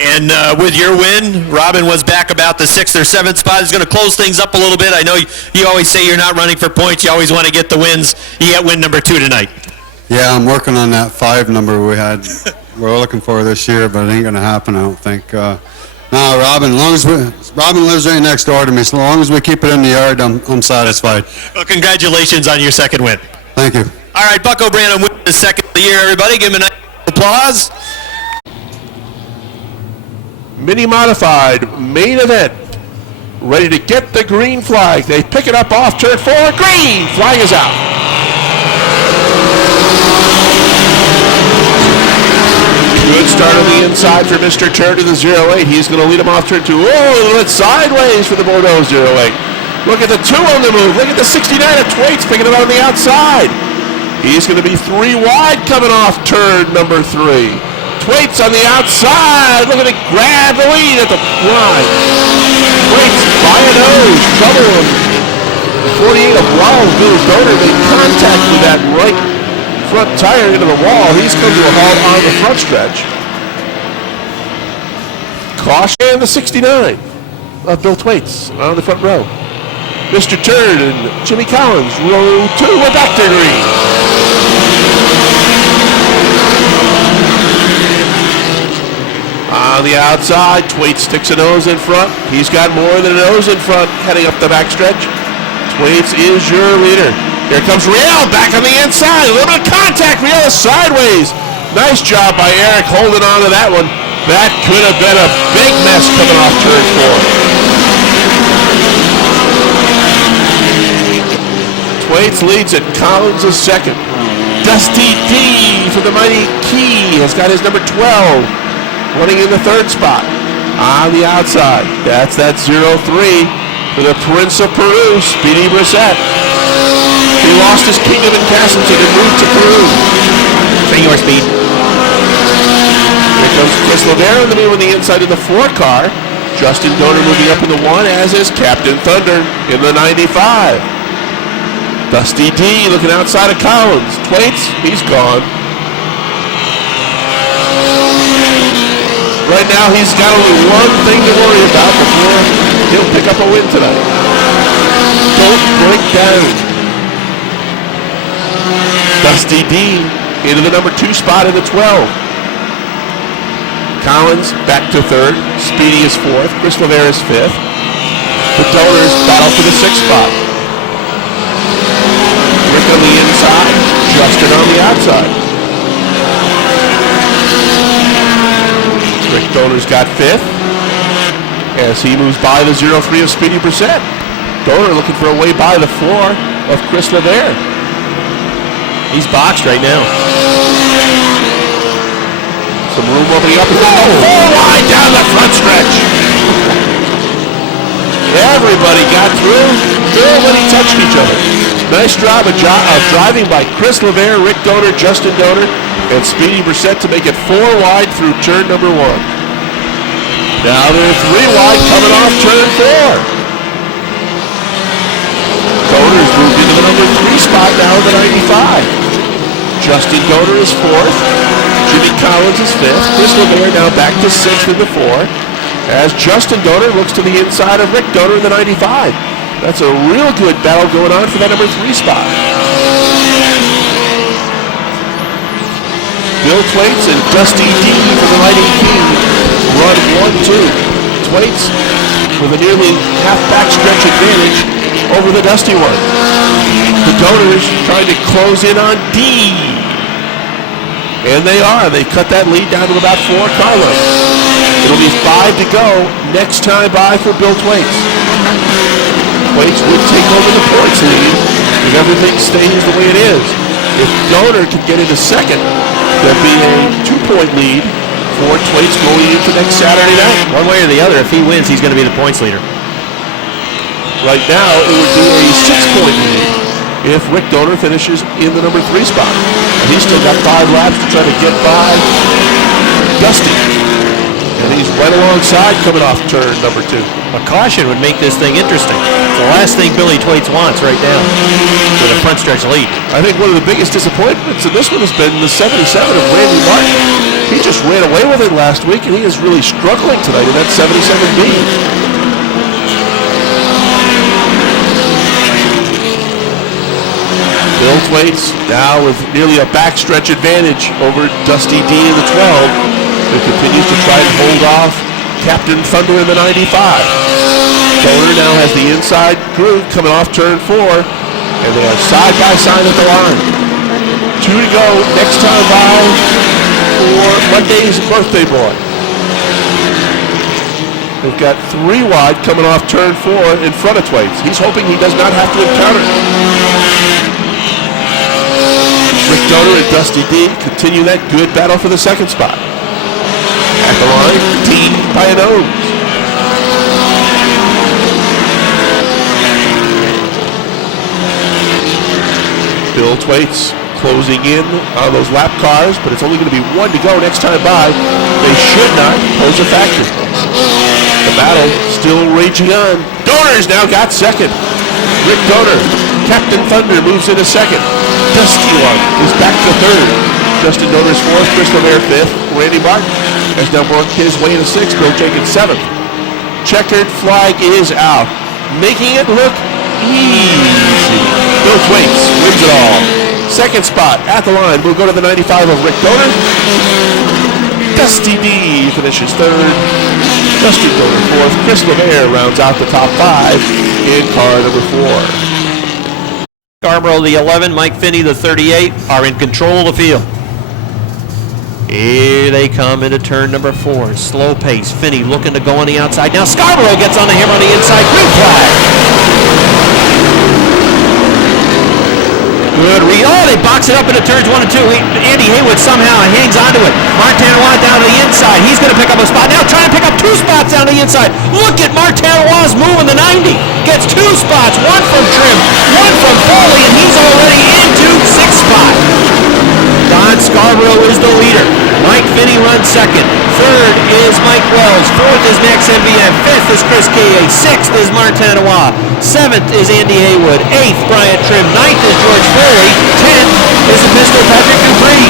And with your win, Robin was back about the 6th or 7th spot. He's going to close things up a little bit. I know you always say you're not running for points. You always want to get the wins. You get win number 2 tonight. Yeah, I'm working on that 5 number we're looking for this year, but it ain't going to happen, I don't think. No, Robin lives right next door to me. So long as we keep it in the yard, I'm satisfied. Well, congratulations on your second win. Thank you. All right, Bucko Branham wins the second of the year, everybody. Give him a nice applause. Mini modified main event. Ready to get the green flag. They pick it up off turn 4. Green flag is out. Good start on the inside for Mr. Turn to the 08. He's going to lead him off turn 2. Oh, it's sideways for the Bordeaux 08. Look at the 2 on the move. Look at the 69 of Twaits picking him out on the outside. He's going to be 3 wide coming off turn number 3. Twaits on the outside. Look at it, grab the lead at the line. Twaits by a nose. Trouble him. 48 of Wild Bill Donor made contact with that right front tire into the wall. He's come to a halt on the front stretch. Caution and the 69 of Bill Twaits on the front row. Mr. Turd and Jimmy Collins, row 2, we're back to green. On the outside, Twaits sticks a nose in front. He's got more than a nose in front heading up the backstretch. Twaits is your leader. Here comes Riel back on the inside. A little bit of contact. Riel is sideways. Nice job by Eric holding on to that one. That could have been a big mess coming off turn 4. Twaits leads it. Collins is second. Dusty D for the mighty Key has got his number 12. Running in the 3rd spot. On the outside. That's that 03 for the Prince of Peru, Speedy Brissett. He lost his kingdom in Castleton and moved to Peru. Say your speed. Here comes Chris Lavere on the move on the inside of the 4 car. Justin Donor moving up in the 1, as is Captain Thunder in the 95. Dusty D looking outside of Collins. Twaits, he's gone. Right now he's got only one thing to worry about before he'll pick up a win tonight. Don't break down. Dusty D into the number 2 spot in the 12. Collins back to 3rd. Speedy is 4th. Chris Lavere is 5th. The Donors battle for the 6th spot. Rick on the inside. Justin on the outside. Rick Donors got 5th as he moves by the 03 of Speedy Brissett. Donor looking for a way by the 4 of Chris Lavere. He's boxed right now. Some room opening up. 4 wide down the front stretch. Everybody got through. Nobody touched each other. Nice job of driving by Chris Lavere, Rick Donor, Justin Donor, and Speedy Brissett to make it 4 wide through turn number 1. Now they're 3 wide coming off turn 4. Donor is moved into the number 3 spot now in the 95. Justin Donor is 4th. Jimmy Collins is 5th. Chris LeVere now back to 6th in the 4. As Justin Donor looks to the inside of Rick Donor in the 95. That's a real good battle going on for that number 3 spot. Bill Thwaites and Dusty D for the Lighting King run 1-2. Thwaites with a nearly half backstretch advantage over the Dusty one. The Donors trying to close in on D. And they are. They cut that lead down to about 4 car lengths. It'll be 5 to go next time by for Bill Thwaites. Thwaites would take over the points lead if everything stays the way it is. If Donor can get into second, there'll be a 2-point lead for Thwaites going into next Saturday night. One way or the other, if he wins, he's going to be the points leader. Right now, it would be a 6-point lead if Rick Donor finishes in the number 3 spot. And he's still got 5 laps to try to get by Dusty. And he's right alongside coming off turn number 2. A caution would make this thing interesting. It's the last thing Billy Thwaites wants right now with a front stretch lead. I think one of the biggest disappointments in this one has been the 77 of Randy Martin. He just ran away with it last week, and he is really struggling tonight in that 77B. Bill Thwaites now with nearly a backstretch advantage over Dusty D in the 12. Who continues to try and hold off Captain Thunder in the 95. Donor now has the inside group coming off turn 4, and they are side by side at the line. 2 to go next time by for Monday's birthday boy. They've got 3 wide coming off turn 4 in front of Thwaites. He's hoping he does not have to encounter it. Rick Donor and Dusty D continue that good battle for the 2nd spot. At the line, Team by a nose. Bill Thwaites closing in on those lap cars, but it's only going to be 1 to go next time by. They should not pose a factor. The battle still raging on. Donor's now got 2nd. Rick Donor, Captain Thunder moves into 2nd. Dusty One is back to 3rd. Justin Donor's 4th, Chris LeVere 5th. Randy Martin has now worked his way into 6th. Bill Jenkins 7th. Checkered flag is out, making it look easy. Bill Thwaites wins it all. 2nd spot at the line. We'll go to the 95 of Rick Donor. Dusty D finishes 3rd. Justin Donor 4th. Chris LeVere rounds out the top 5 in car number 4. Scarborough, the 11, Mike Finney, the 38, are in control of the field. Here they come into turn number 4. Slow pace. Finney looking to go on the outside. Now Scarborough gets on the hammer on the inside. Green flag. Good read. Oh, they box it up into turns 1 and 2. Andy Haywood somehow hangs onto it. Martanois down to the inside. He's going to pick up a spot. Now trying to pick up 2 spots down to the inside. Look at Martanois moving the 90. Gets 2 spots. 1 from Trim, 1 from Foley, and he's already into 6th spot. Don Scarborough is the leader. Mike Finney runs 2nd. 3rd is Mike Wells. 4th is Max MVM. 5th is Chris K.A. 6th is Martanois. 7th is Andy Haywood. 8th, Brian Trim. 9th is George Foley. 10th is the pistol Patrick Dupree.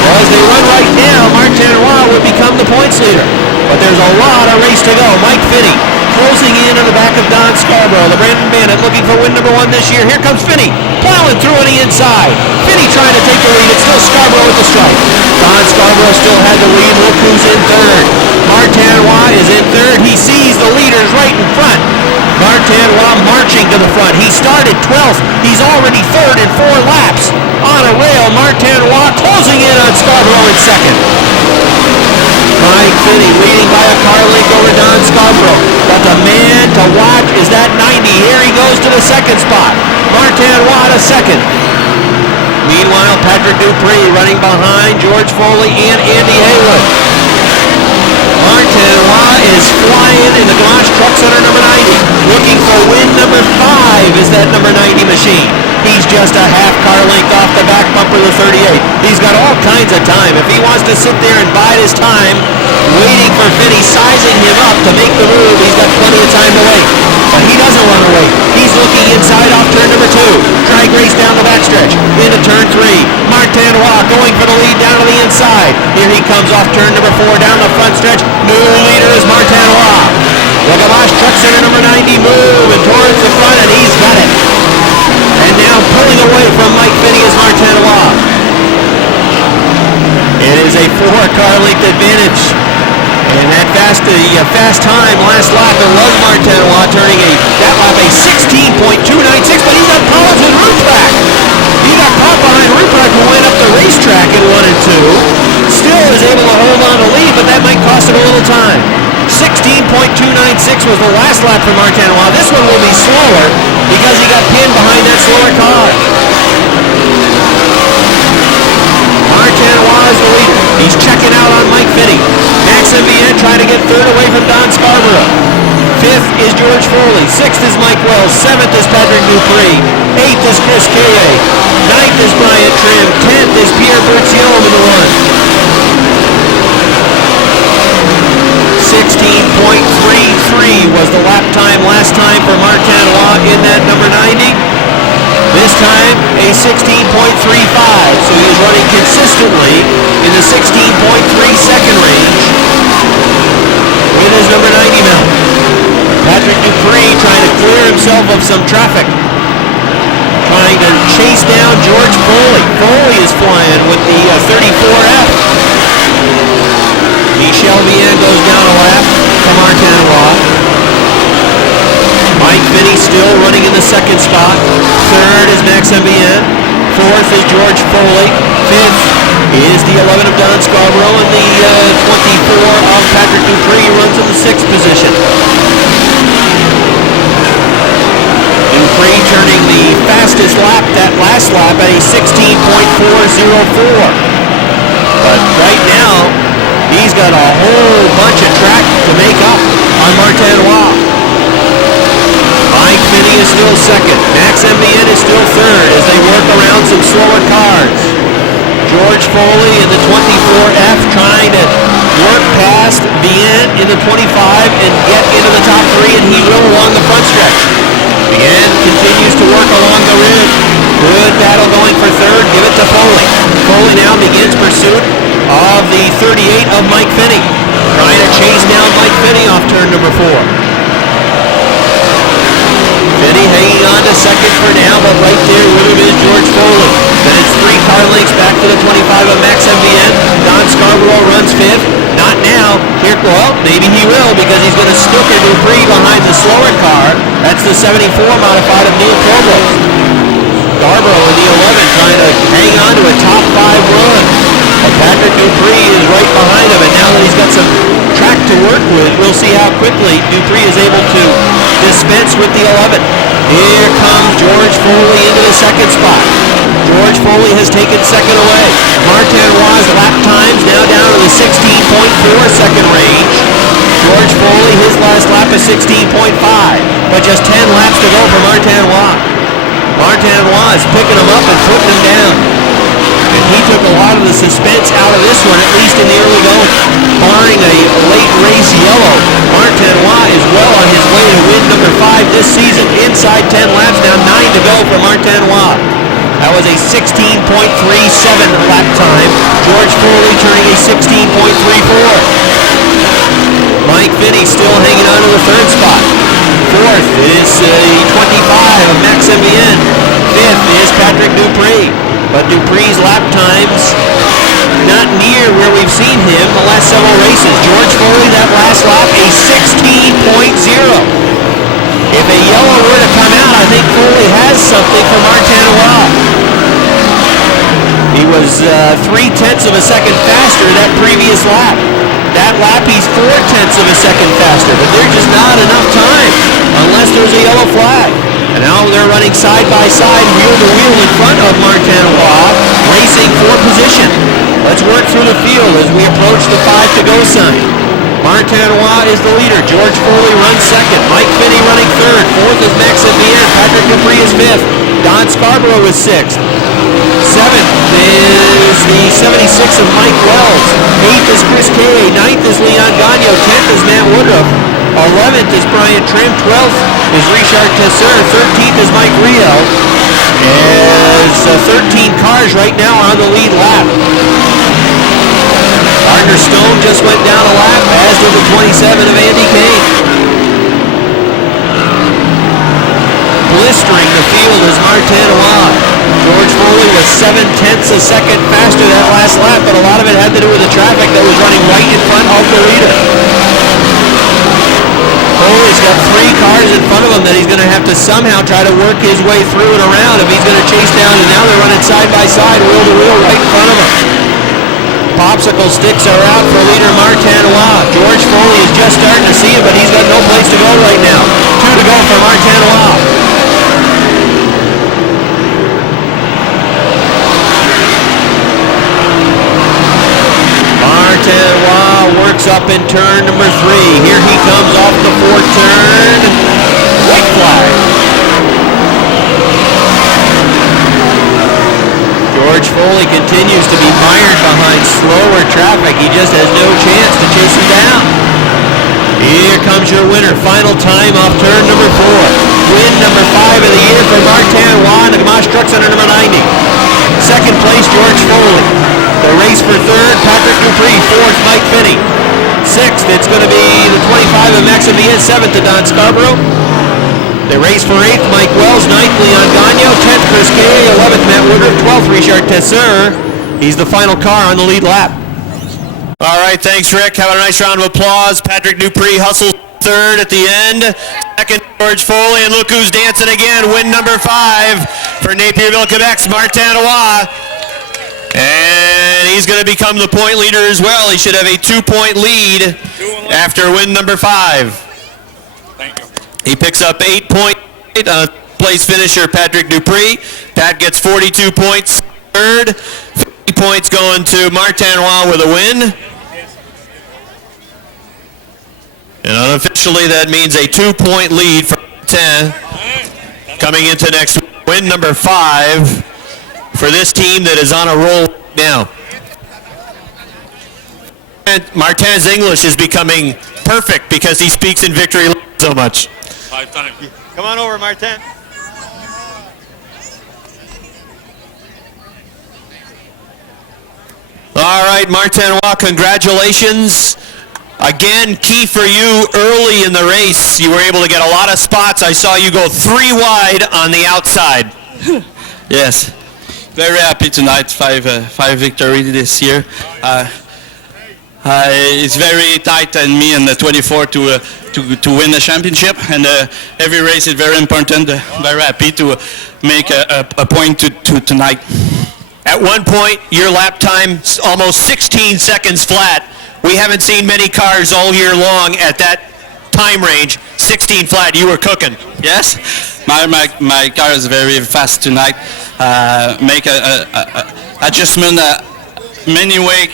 Well, as they run right now, Martanois would become the points leader. But there's a lot of race to go. Mike Finney closing in on the back of Don Scarborough, the Brandon Bandit, looking for win number 1 this year. Here comes Finney, plowing through on the inside. Finney trying to take the lead. It's still Scarborough with the strike. Don Scarborough still had the lead. Look who's in 3rd. Martanois is in 3rd. He sees the leaders right in front. Martanois marching to the front. He started 12th. He's already 3rd in 4 laps. On a rail, Martanois closing in on Scarborough in 2nd. Mike Finney leading by a car length over Don Scarborough. But the man to watch is that 90. Here he goes to the 2nd spot. Martanois to 2nd. Meanwhile, Patrick Dupree running behind George Foley and Andy Haywood. Martanois is flying in the Gamache Truck Center number 90. Looking for win number 5 is that number 90 machine. He's just a half car length off the back bumper of the 38. He's got all kinds of time. If he wants to sit there and bide his time, waiting for Finney, sizing him up to make the move, he's got plenty of time to wait. But he doesn't want to wait. He's looking inside off Here he comes off turn number 4 down the front stretch. New leader is Martinois. The Gamache truck center number 90 moving towards the front, and he's got it. And now pulling away from Mike Finney is Martinois. It is a 4-car length advantage. And that fast time last lap, it was Martinois turning that lap a 16.296, but he got caught with Ruprecht. He got caught behind Ruprecht, who went up the racetrack in 1 and 2. Still is able to hold on to lead, but that might cost him a little time. 16.296 was the last lap for Martinois. This one will be slower because he got pinned behind that slower car. Martinois is the leader. He's checking out on Mike Finney. Max Mbien trying to get third away from Don Scarborough. 5th is George Foley. 6th is Mike Wells. 7th is Patrick Dupree. 8th is Chris Kaye. 9th is Brian Trim. 10th is Pierre Berthiaume in the run. 16.33 was the lap time last time for Martinois in that number 90. This time a 16.35, so he is running consistently in the 16.3 second range with his number 90 mount. Patrick Dupree trying to clear himself of some traffic, trying to chase down George Foley. Foley is flying with the 34F. Michel Bien goes down a lap from Martinois. Mike Finney still running in the second spot. 3rd is Max Mbien. 4th is George Foley. 5th is the 11 of Don Scarborough, and the 24 of Patrick Dupree runs in the 6th position. Dupree turning the fastest lap, that last lap, at a 16.404. But right now, he's got a whole bunch of track to make up on Martinois. Mike Finney is still 2nd. Max Mbien is still 3rd as they work around some slower cars. George Foley in the 24F trying to work past Bien in the 25 and get into the top 3, and he will along the front stretch. Bien continues to work along the rim. Good battle going for 3rd. Give it to Foley. Foley now begins pursuit of the 38 of Mike Finney. Trying to chase down Mike Finney off turn number 4. Finney hanging on to 2nd for now, but right there with him is George Foley. Then it's 3 car lengths back to the 25 of Max Mbien. Don Scarborough runs 5th. Not now. Well, maybe he will, because he's going to snook a Dupree behind the slower car. That's the 74 modified of Neil Provost. Scarborough in the 11 trying to hang on to a top 5 run. But Patrick Dupree is right behind him, and now that he's got some track to work with, we'll see how quickly Dupree is able to dispense with the 11. Here comes George Foley into the 2nd spot. George Foley has taken 2nd away. Martinois' lap times now down to the 16.4 second range. George Foley, his last lap is 16.5, but just 10 laps to go for Martinois. Martinois is picking him up and putting him down. And he took a lot of the suspense out of this one, at least in the early going. Barring a late race yellow, Martinois is well on his way to win number 5 this season. Inside 10 laps, now 9 to go for Martinois. That was a 16.37 lap time. George Foley turning a 16.34. Mike Finney still hanging on to the 3rd spot. 4th is the 25 of Max Mbien. 5th is Patrick Dupree. But Dupree's lap times not near where we've seen him the last several races. George Foley, that last lap, a 16.0. If a yellow were to come out, I think Foley has something for Martinois. He was 0.3 of a second faster that previous lap. That lap, he's 0.4 of a second faster, but there's just not enough time unless there's a yellow flag. And now they're running side by side, wheel to wheel in front of Martinois, racing for position. Let's work through the field as we approach the 5 to go sign. Martinois is the leader. George Foley runs 2nd. Mike Finney running 3rd. 4th is Max Mbien. Patrick Dupree is 5th. Don Scarborough is 6th. 7th is the 76 of Mike Wells. 8th is Chris Kaye. 9th is Leon Gagnon. 10th is Matt Woodruff. 11th is Brian Trim. 12th is Richard Tesser. 13th is Mike Riel. As 13 cars right now are on the lead lap. Gardner Stone just went down a lap, as did the 27 of Andy Kane. Blistering the field is Martin Awad. George Foley was 7/10 a second faster that last lap, but a lot of it had to do with the traffic that was running right in front of the leader. Foley's got 3 cars in front of him that he's going to have to somehow try to work his way through and around if he's going to chase down, and now they're running side by side, wheel to wheel right in front of him. Popsicle sticks are out for leader Martin Awad. George Foley is just starting to see him, but he's got no place to go right now. 2 to go for Martin Awad. Martin Awad works up in turn number 3. Here he comes off the 4th turn. White flag. George Foley continues to be mired behind slower traffic. He just has no chance to chase him down. Here comes your winner. Final time off turn number 4. Win number 5 of the year for Martin Awad, the Gamache Trucks under number 90. Second place, George Foley. The race for 3rd, Patrick Dupree. 4th, Mike Finney. 6th, it's going to be the 25 of Maxim Viet. 7th to Don Scarborough. The race for 8th, Mike Wells. 9th, Leon Gagno. 10th, Chris Kay. 11th, Matt Woodruff. 12th, Richard Tesseur. He's the final car on the lead lap. All right, thanks, Rick. Have a nice round of applause. Patrick Dupree hustles 3rd at the end. 2nd, George Foley, and look who's dancing again. Win number 5 for Napierville, Quebec's Martin Awad. And he's going to become the point leader as well. He should have a 2-point lead after win number 5. Thank you. He picks up 8 points on place finisher Patrick Dupree. Pat gets 42 points 3rd. 50 points going to Martin Awad with a win. And unofficially that means a 2-point lead for 10 coming into next week. Win number 5 for this team that is on a roll now. And Martin's English is becoming perfect because he speaks in victory so much. 5 times. Come on over, Martin. All right, Martin Awad, congratulations. Again, key for you early in the race. You were able to get a lot of spots. I saw you go 3 wide on the outside. Yes, very happy tonight. 5 victory this year. It's very tight on me and the 24 to win the championship, and every race is very important. Very happy to make a point to tonight. At one point, your lap time almost 16 seconds flat. We haven't seen many cars all year long at that time range. 16 flat, you were cooking. Yes, my car is very fast tonight. Make a adjustment. Many way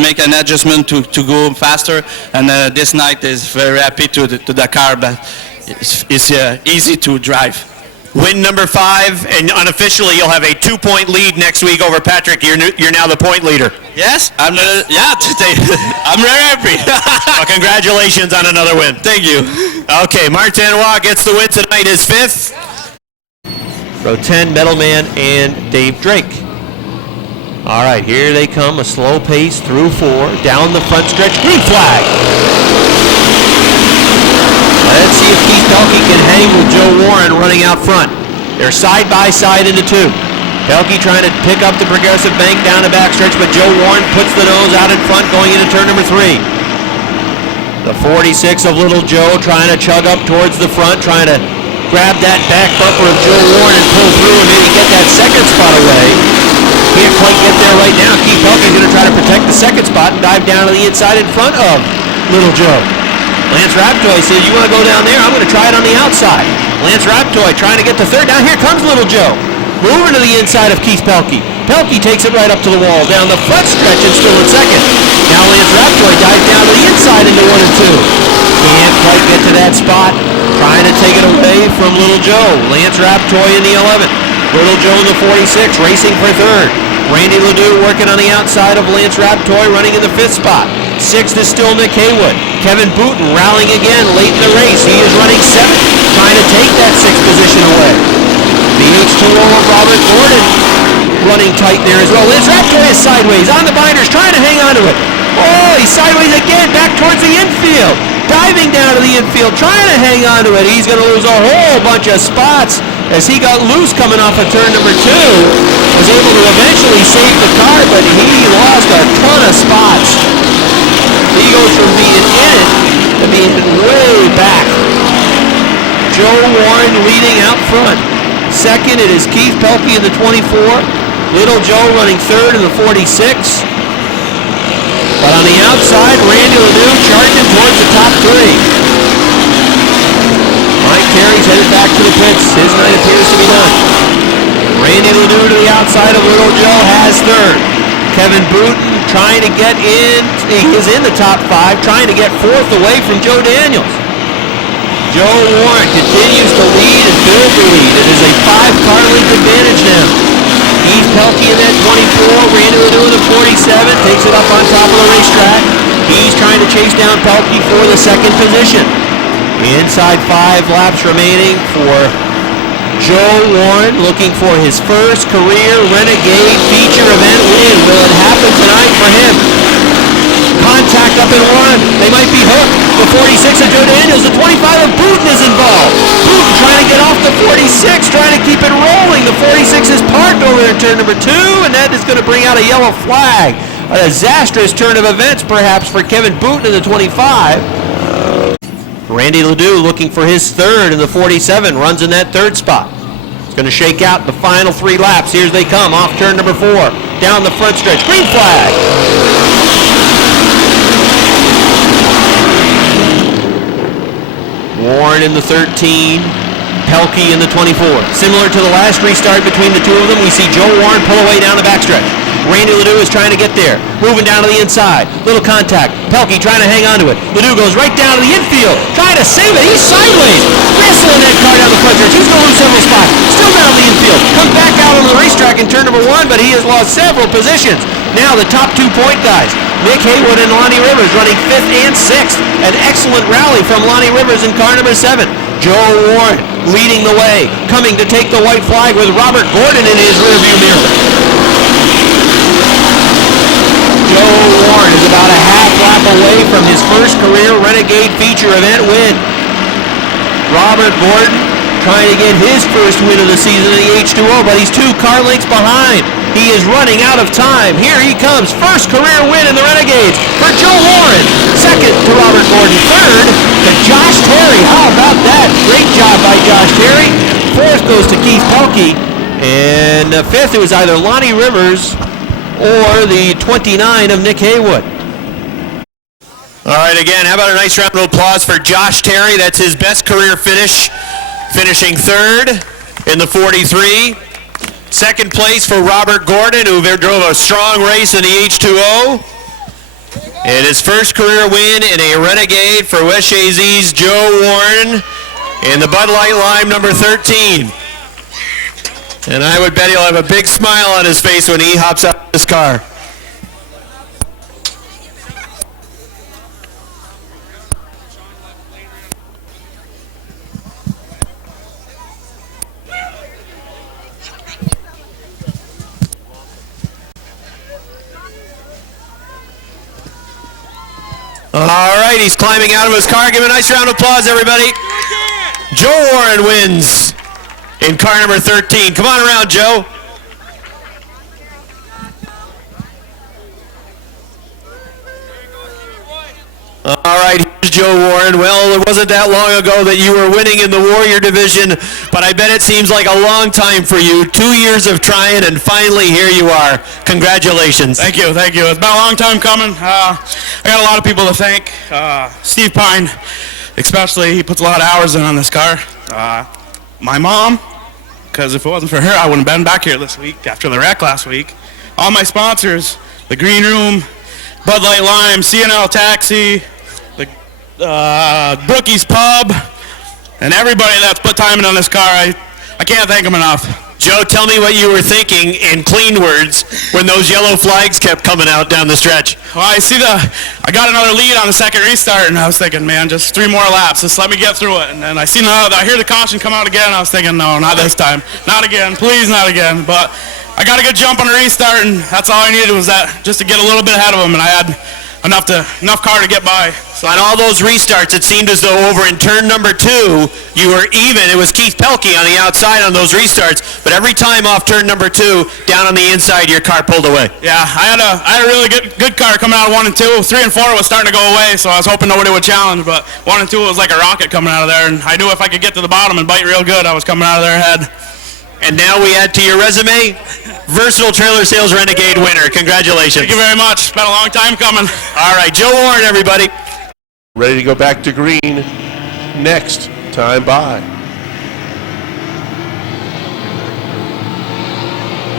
make an adjustment to go faster, and this night is very happy to the car, but it's easy to drive. Win number 5, and unofficially you'll have a 2-point lead next week over Patrick. You're now the point leader. Yes, I'm very happy. Well, congratulations on another win. Thank you. Okay, Martin Awad gets the win tonight, his 5th. Row 10, Metalman and Dave Drake. All right, here they come, a slow pace through 4, down the front stretch, green flag. Let's see if Keith Pelkey can hang with Joe Warren running out front. They're side by side into 2. Pelkey trying to pick up the progressive bank down the backstretch, but Joe Warren puts the nose out in front going into turn number 3. The 46 of Little Joe trying to chug up towards the front, trying to grab that back bumper of Joe Warren and pull through and maybe get that second spot away. Can't quite get there right now. Keith Pelkey's going to try to protect the second spot and dive down to the inside in front of Little Joe. Lance Raptoy says, you want to go down there? I'm going to try it on the outside. Lance Raptoy trying to get the 3rd down. Here comes Little Joe. Moving to the inside of Keith Pelkey. Pelkey takes it right up to the wall, down the front stretch and still in 2nd. Now Lance Raptoy dives down to the inside into 1 and 2. Can't quite get to that spot. Trying to take it away from Little Joe. Lance Raptoy in the 11th. Little Joe in the 46, racing for 3rd. Randy Ledoux working on the outside of Lance Raptoy, running in the 5th spot. 6th is still Nick Haywood. Kevin Booten rallying again late in the race. He is running 7th, trying to take that 6th position away. The H2O of Robert Gordon running tight there as well. Lance Raptoy is sideways on the binders, trying to hang on to it. Oh, He's sideways again, back towards the infield. Diving down to the infield, trying to hang on to it. He's going to lose a whole bunch of spots as he got loose coming off of turn number 2. Was able to eventually save the car, but he lost a ton of spots. He goes from being in it to being way back. Joe Warren leading out front. Second, it is Keith Pelkey in the 24. Little Joe running third in the 46. But on the outside, Randy Ledoux charging towards the top 3. Mike Terry's headed back to the pits. His night appears to be done. Randy Ledoux to the outside of Little Joe has third. Kevin Booten trying to get in. He is in the top 5, trying to get fourth away from Joe Daniels. Joe Warren continues to lead and build the lead. It is a 5-car length advantage now. Keith Pelkey in that 24, Randy Ledoux in the 47, takes it up on top of the racetrack. He's trying to chase down Pelkey for the second position. Inside 5 laps remaining for Joe Warren, looking for his first career Renegade feature event win. Will it happen tonight for him? Contact up in 1. They might be hooked. The 46 of Joe Daniels. The 25 of Booten is involved. Booten trying to get off the 46, trying to keep it rolling. The 46 is parked over in turn number 2, and that is going to bring out a yellow flag. A disastrous turn of events, perhaps, for Kevin Booten in the 25. Randy Ledoux looking for his third in the 47, runs in that third spot. It's going to shake out the final 3 laps. Here they come off turn number 4. Down the front stretch. Green flag. Warren in the 13, Pelkey in the 24. Similar to the last restart between the two of them, we see Joe Warren pull away down the backstretch. Randy Ledoux is trying to get there, moving down to the inside. Little contact. Pelkey trying to hang on to it. Ledoux goes right down to the infield, trying to save it. He's sideways, wrestling that car down the front stretch. He's going to lose several spots. Still down the infield. Comes back out on the racetrack in turn number 1, but he has lost several positions. Now the top 2 point guys. Nick Haywood and Lonnie Rivers running 5th and 6th. An excellent rally from Lonnie Rivers in car number 7. Joe Warren leading the way, coming to take the white flag with Robert Gordon in his rearview mirror. Joe Warren is about a half lap away from his first career Renegade feature event win. Robert Gordon trying to get his first win of the season in the H2O, but he's 2 car lengths behind. He is running out of time. Here he comes. First career win in the Renegades for Joe Warren. Second to Robert Gordon. Third to Josh Terry. How about that? Great job by Josh Terry. Fourth goes to Keith Pelkey. And fifth, it was either Lonnie Rivers or the 29 of Nick Haywood. All right, again, how about a nice round of applause for Josh Terry? That's his best career finish, finishing third in the 43. Second place for Robert Gordon, who drove a strong race in the H2O. And his first career win in a Renegade for West Chazy's Joe Warren in the Bud Light Lime number 13. And I would bet he'll have a big smile on his face when he hops out of this car. All right, he's climbing out of his car. Give him a nice round of applause, everybody. Joe Warren wins in car number 13. Come on around, Joe. All right, here's Joe Warren. Well, it wasn't that long ago that you were winning in the Warrior division, but I bet it seems like a long time for you. 2 years of trying, and finally here you are. Congratulations. Thank you, thank you. It's been a long time coming. I got a lot of people to thank. Steve Pine, especially, he puts a lot of hours in on this car. My mom, because if it wasn't for her, I wouldn't have been back here this week after the wreck last week. All my sponsors, the Green Room, Bud Light Lime, CNL Taxi, the Brookie's Pub, and everybody that's put time in on this car. I can't thank them enough. Joe, tell me what you were thinking in clean words when those yellow flags kept coming out down the stretch. Well, I got another lead on the second restart, and I was thinking, man, just 3 more laps. Just let me get through it. And then I hear the caution come out again. I was thinking, no, not this time. Not again. Please, not again. But I got a good jump on the restart, and that's all I needed was that, just to get a little bit ahead of them. And I had enough car to get by. So on all those restarts, it seemed as though over in turn number 2, you were even. It was Keith Pelkey on the outside on those restarts, but every time off turn number 2, down on the inside, your car pulled away. Yeah, I had a really good car coming out of 1 and 2. 3 and 4 was starting to go away, so I was hoping nobody would challenge, but 1 and 2 was like a rocket coming out of there, and I knew if I could get to the bottom and bite real good, I was coming out of their head. And now we add to your resume, Versatile Trailer Sales Renegade winner. Congratulations. Thank you very much. It's been a long time coming. All right, Joe Warren, everybody. Ready to go back to green. Next time by.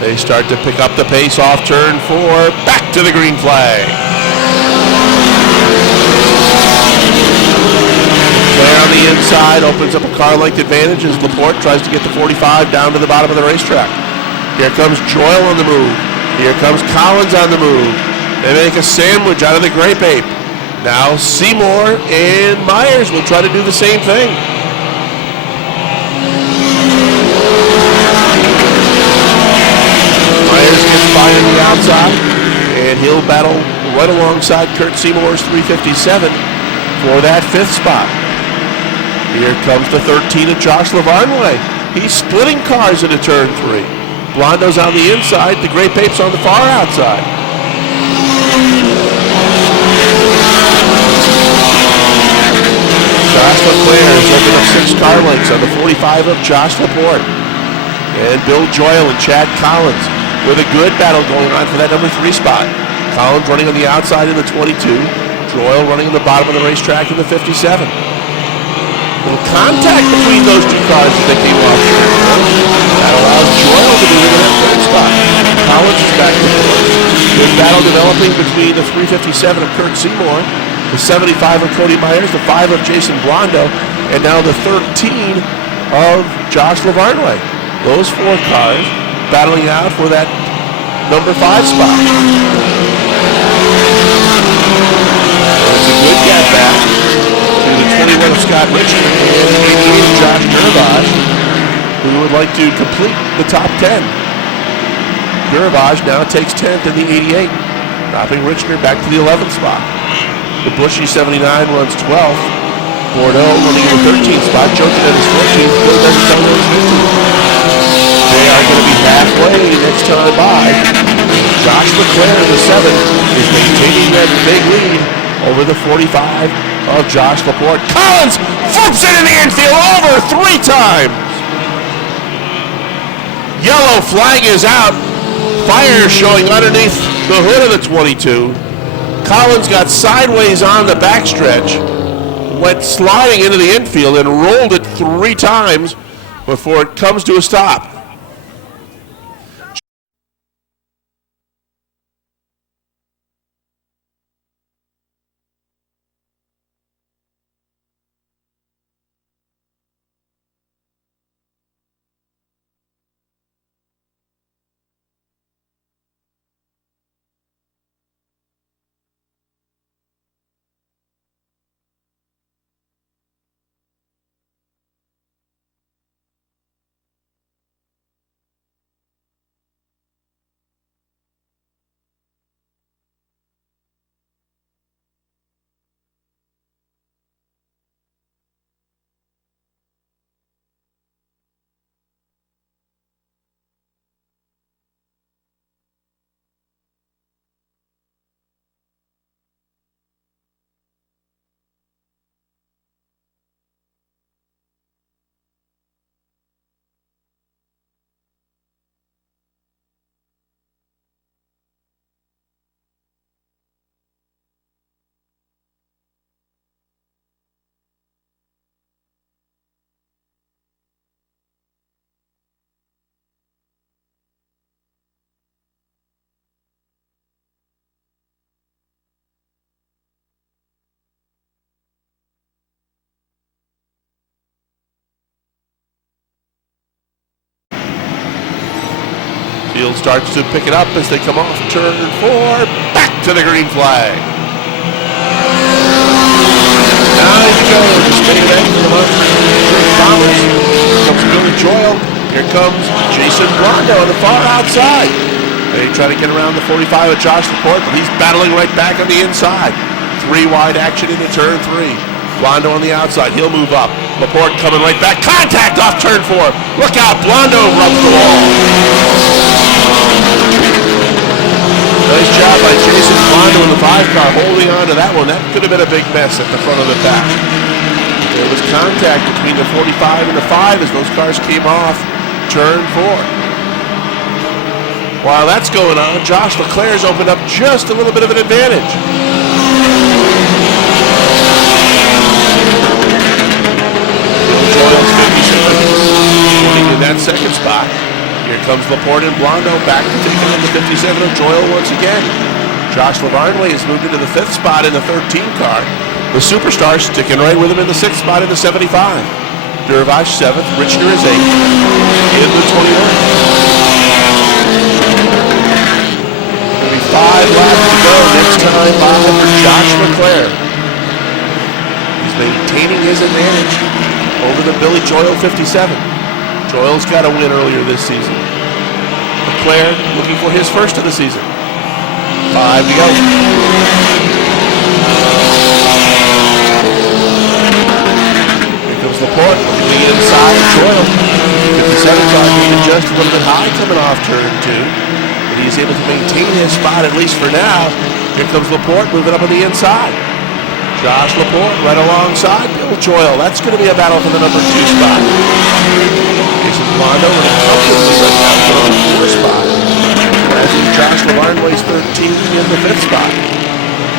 They start to pick up the pace off turn 4. Back to the green flag. There on the inside opens up a car length advantage as Laporte tries to get the 45 down to the bottom of the racetrack. Here comes Joyle on the move. Here comes Collins on the move. They make a sandwich out of the Grape Ape. Now Seymour and Myers will try to do the same thing. Myers gets by on the outside, and he'll battle right alongside Kurt Seymour's 357 for that 5th spot. Here comes the 13 of Josh Lavarnway. He's splitting cars into turn 3. Blondo's on the inside, the Grape Ape's on the far outside. Josh Leclerc has opened up 6 car lengths on the 45 of Josh Laporte. And Bill Joyle and Chad Collins with a good battle going on for that number 3 spot. Collins running on the outside in the 22. Joyle running on the bottom of the racetrack in the 57. Little contact between those 2 cars as they came off. That allows Joyle to move into that 3rd spot. Collins is back to 4th. Good battle developing between the 357 of Kurt Seymour, the 75 of Cody Myers, the 5 of Jason Blondo, and now the 13 of Josh Lavarnway. Those 4 cars battling out for that number 5 spot. It's a good get back to the 21 of Scott Richard and the 88 of Josh Gervage, who would like to complete the top 10. Gervage now takes 10th in the 88, dropping Richner back to the 11th spot. The Bushy 79 runs 12th. Bordeaux running in the 13th spot. Jokin at his 14th. Bill Benson runs 15th. They are going to be halfway next time by. Josh Leclerc, the 7, is maintaining that big lead over the 45 of Josh Laporte. Collins flips it in the infield over 3 times. Yellow flag is out. Fire showing underneath the hood of the 22. Collins got sideways on the backstretch, went sliding into the infield and rolled it 3 times before it comes to a stop. Field starts to pick it up as they come off turn 4, back to the green flag. Now you go, just making that for the month. Thomas, here comes Billy Joyle, here comes Jason Blondo on the far outside. They try to get around the 45 with Josh Laporte, but he's battling right back on the inside. 3 wide action into turn 3. Blondo on the outside. He'll move up. Laporte coming right back. Contact off turn 4. Look out. Blondo rubs the wall. Nice job by Jason Blondo in the 5 car holding on to that one. That could have been a big mess at the front of the pack. There was contact between the 45 and the 5 as those cars came off turn 4. While that's going on, Josh Leclerc's opened up just a little bit of an advantage. Joyle's 57, winning in that second spot. Here comes Laporte and Blondo back to take on the 57 of Joyle once again. Josh Lavarnway has moved into the 5th spot in the 13 car. The Superstar sticking right with him in the 6th spot in the 75. Dervash 7th, Richner is 8th in the 21. 5 laps to go. Next time by for Josh Leclerc. He's maintaining his advantage over the Billy Joyle 57. Joyle's got a win earlier this season. Leclerc looking for his first of the season. 5 to go. Here comes Laporte looking to the inside of Joyle. 57 talking just a little bit high coming off turn 2. He's able to maintain his spot, at least for now. Here comes Laporte moving up on the inside. Josh Laporte right alongside Bill Joyle. That's going to be a battle for the number 2 spot. Jason Blondo running comfortably right now for the 4 spot. As is Josh Lavarnway's 13 in the 5th spot.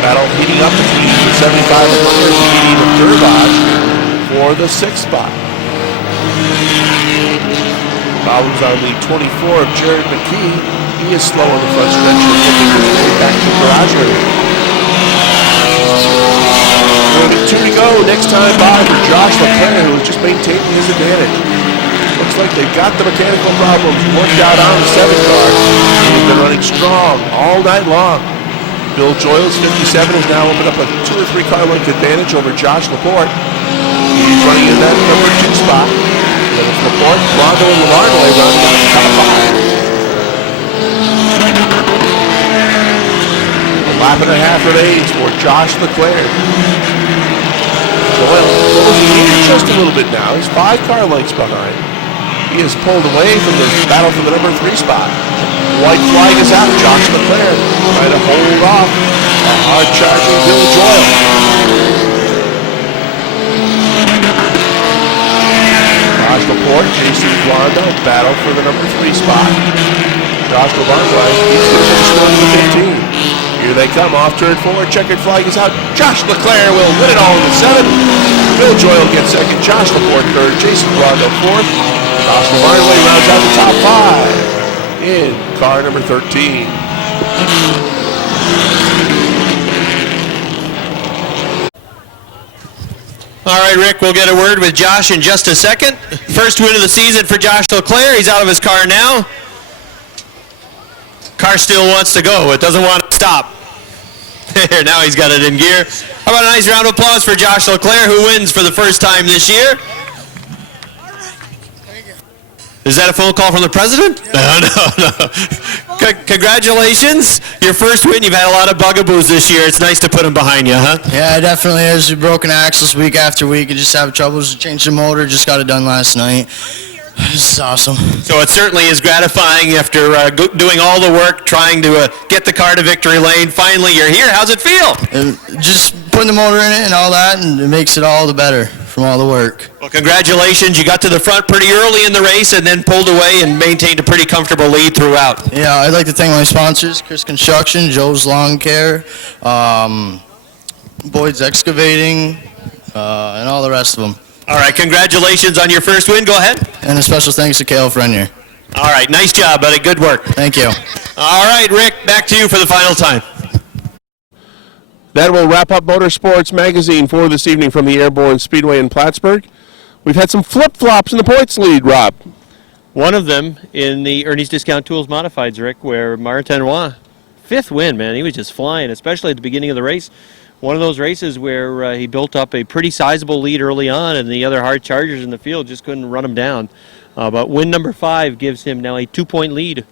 Battle heating up between the 75 and 100 of Dervash for the 6th spot. Problems on the 24 of Jared McKee. He is slow on the front stretch and looking his way back to the garage area. 2 to go. Next time by for Josh Leclerc, who is just maintaining his advantage. Looks like they've got the mechanical problems worked out on the 7 car. They've been running strong all night long. Bill Joyle's 57 has now opened up a 2 or 3 car length advantage over Josh Laporte. He's running in that number 2 spot. Then it's Laporte, Blondo, and Lavarnway rounding out the top 5. A lap and a half remains for Josh Leclerc. Joyle pulls lead just a little bit now. He's 5 car lengths behind. He is pulled away from the battle for the number 3 spot. White flag is out. Josh Leclerc trying to hold off a hard charging Bill Joyle. Josh Laporte, Jason Blondo battle for the number 3 spot. Josh Lavarnway, he's going to finish on the 15. Here they come off turn 4. Checkered flag is out. Josh Leclerc will win it all in the 7. Bill Joyle gets 2nd. Josh Laporte 3rd. Jason Blondo 4th. Josh Lavarnway rounds out the top 5 in car number 13. All right, Rick, we'll get a word with Josh in just a second. First win of the season for Josh Leclerc. He's out of his car now. Car still wants to go. It doesn't want to stop. There, now he's got it in gear. How about a nice round of applause for Josh Leclerc, who wins for the first time this year? Is that a phone call from the president? No. Congratulations. Your first win. You've had a lot of bugaboos this year. It's nice to put them behind you, huh? Yeah, it definitely is. We've broken axles week after week and just have troubles to change the motor. Just got it done last night. This is awesome. So it certainly is gratifying after doing all the work, trying to get the car to victory lane. Finally, you're here. How's it feel? Just putting the motor in it and all that, and it makes it all the better from all the work. Well, congratulations. You got to the front pretty early in the race and then pulled away and maintained a pretty comfortable lead throughout. Yeah, I'd like to thank my sponsors, Chris Construction, Joe's Lawn Care, Boyd's Excavating, and all the rest of them. All right, congratulations on your first win. Go ahead. And a special thanks to Cale Frenier. All right, nice job, buddy. Good work. Thank you. All right, Rick, back to you for the final time. That will wrap up Motorsports Magazine for this evening from the Airborne Speedway in Plattsburgh. We've had some flip-flops in the points lead, Rob. One of them in the Ernie's Discount Tools Modifieds, Rick, where Martinois, 5th win, man. He was just flying, especially at the beginning of the race. One of those races where he built up a pretty sizable lead early on, and the other hard chargers in the field just couldn't run him down. But win number 5 gives him now a 2-point lead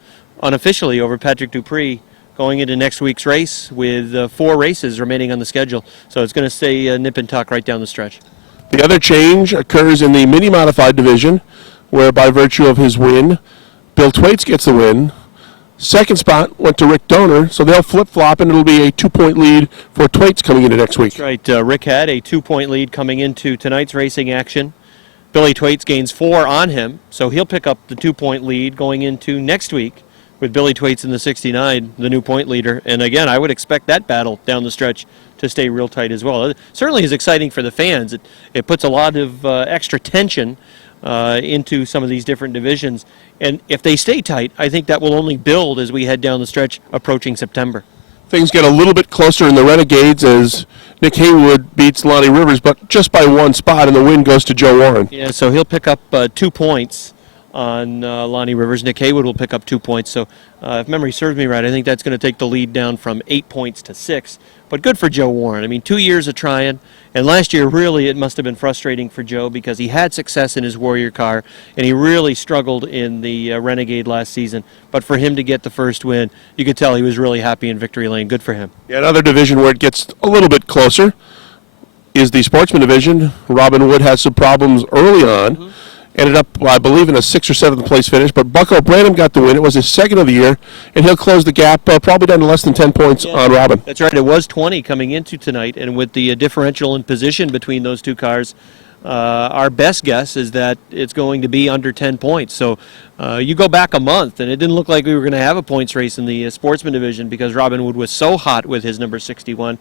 unofficially over Patrick Dupree going into next week's race with 4 races remaining on the schedule. So it's going to stay nip and tuck right down the stretch. The other change occurs in the mini-modified division, where by virtue of his win, Bill Thwaites gets the win. Second spot went to Rick Donor, so they'll flip-flop, and it'll be a 2-point lead for Thwaites coming into next week. That's right. Rick had a 2-point lead coming into tonight's racing action. Billy Thwaites gains 4 on him, so he'll pick up the 2-point lead going into next week with Billy Thwaites in the 69, the new point leader. And again, I would expect that battle down the stretch to stay real tight as well. It certainly is exciting for the fans. It puts a lot of extra tension into some of these different divisions. And if they stay tight, I think that will only build as we head down the stretch approaching September. Things get a little bit closer in the Renegades as Nick Haywood beats Lonnie Rivers, but just by 1 spot, and the win goes to Joe Warren. Yeah, so he'll pick up 2 points on Lonnie Rivers. Nick Haywood will pick up 2 points. So if memory serves me right, I think that's going to take the lead down from 8 points to 6. But good for Joe Warren. I mean, 2 years of trying. And last year, really, it must have been frustrating for Joe because he had success in his Warrior car, and he really struggled in the Renegade last season. But for him to get the first win, you could tell he was really happy in victory lane. Good for him. Yeah, another division where it gets a little bit closer is the Sportsman division. Robin Wood has some problems early on. Ended up, I believe, in a 6th or 7th place finish, but Bucko Branham got the win. It was his 2nd of the year, and he'll close the gap probably down to less than 10 points on Robin. That's right. It was 20 coming into tonight, and with the differential in position between those 2 cars, our best guess is that it's going to be under 10 points. So you go back a month, and it didn't look like we were going to have a points race in the Sportsman division because Robin Wood was so hot with his number 61.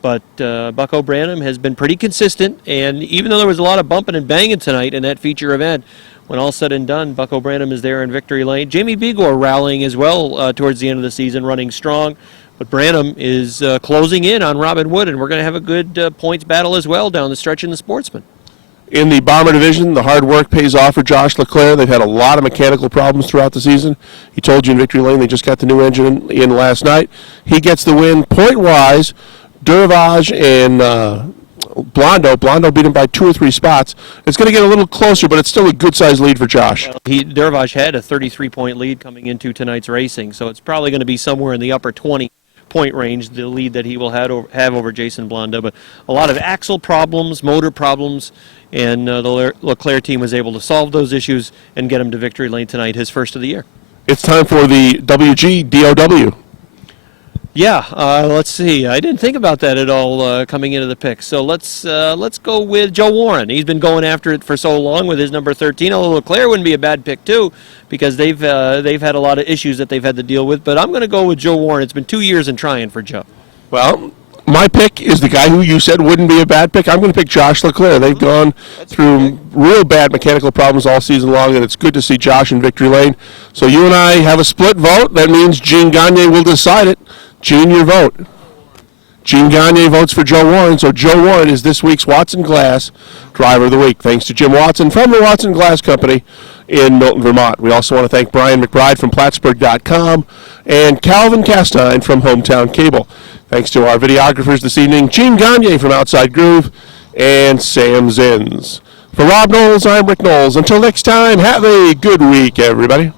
But Bucko Branham has been pretty consistent, and even though there was a lot of bumping and banging tonight in that feature event, when all said and done, Bucko Branham is there in victory lane. Jamie Bigor rallying as well towards the end of the season, running strong. But Branham is closing in on Robin Wood, and we're going to have a good points battle as well down the stretch in the Sportsman. In the Bomber division, the hard work pays off for Josh Leclerc. They've had a lot of mechanical problems throughout the season. He told you in victory lane they just got the new engine in last night. He gets the win point-wise. Dervage and Blondo beat him by 2 or 3 spots. It's going to get a little closer, but it's still a good-sized lead for Josh. Dervage had a 33-point lead coming into tonight's racing, so it's probably going to be somewhere in the upper 20-point range, the lead that he will have over Jason Blondo. But a lot of axle problems, motor problems, and the Leclerc team was able to solve those issues and get him to victory lane tonight, his first of the year. It's time for the WG DOW. Yeah, let's see. I didn't think about that at all coming into the pick. So let's go with Joe Warren. He's been going after it for so long with his number 13. Although Leclerc wouldn't be a bad pick too, because they've had a lot of issues that they've had to deal with. But I'm going to go with Joe Warren. It's been 2 years in trying for Joe. Well, my pick is the guy who you said wouldn't be a bad pick. I'm going to pick Josh Leclerc. They've gone through real bad mechanical problems all season long, and it's good to see Josh in victory lane. So you and I have a split vote. That means Gene Gagne will decide it. Gene, your vote. Gene Gagne votes for Joe Warren, so Joe Warren is this week's Watson Glass Driver of the Week. Thanks to Jim Watson from the Watson Glass Company in Milton, Vermont. We also want to thank Brian McBride from Plattsburgh.com and Calvin Castine from Hometown Cable. Thanks to our videographers this evening, Gene Gagne from Outside Groove and Sam Zins. For Rob Knowles, I'm Rick Knowles. Until next time, have a good week, everybody.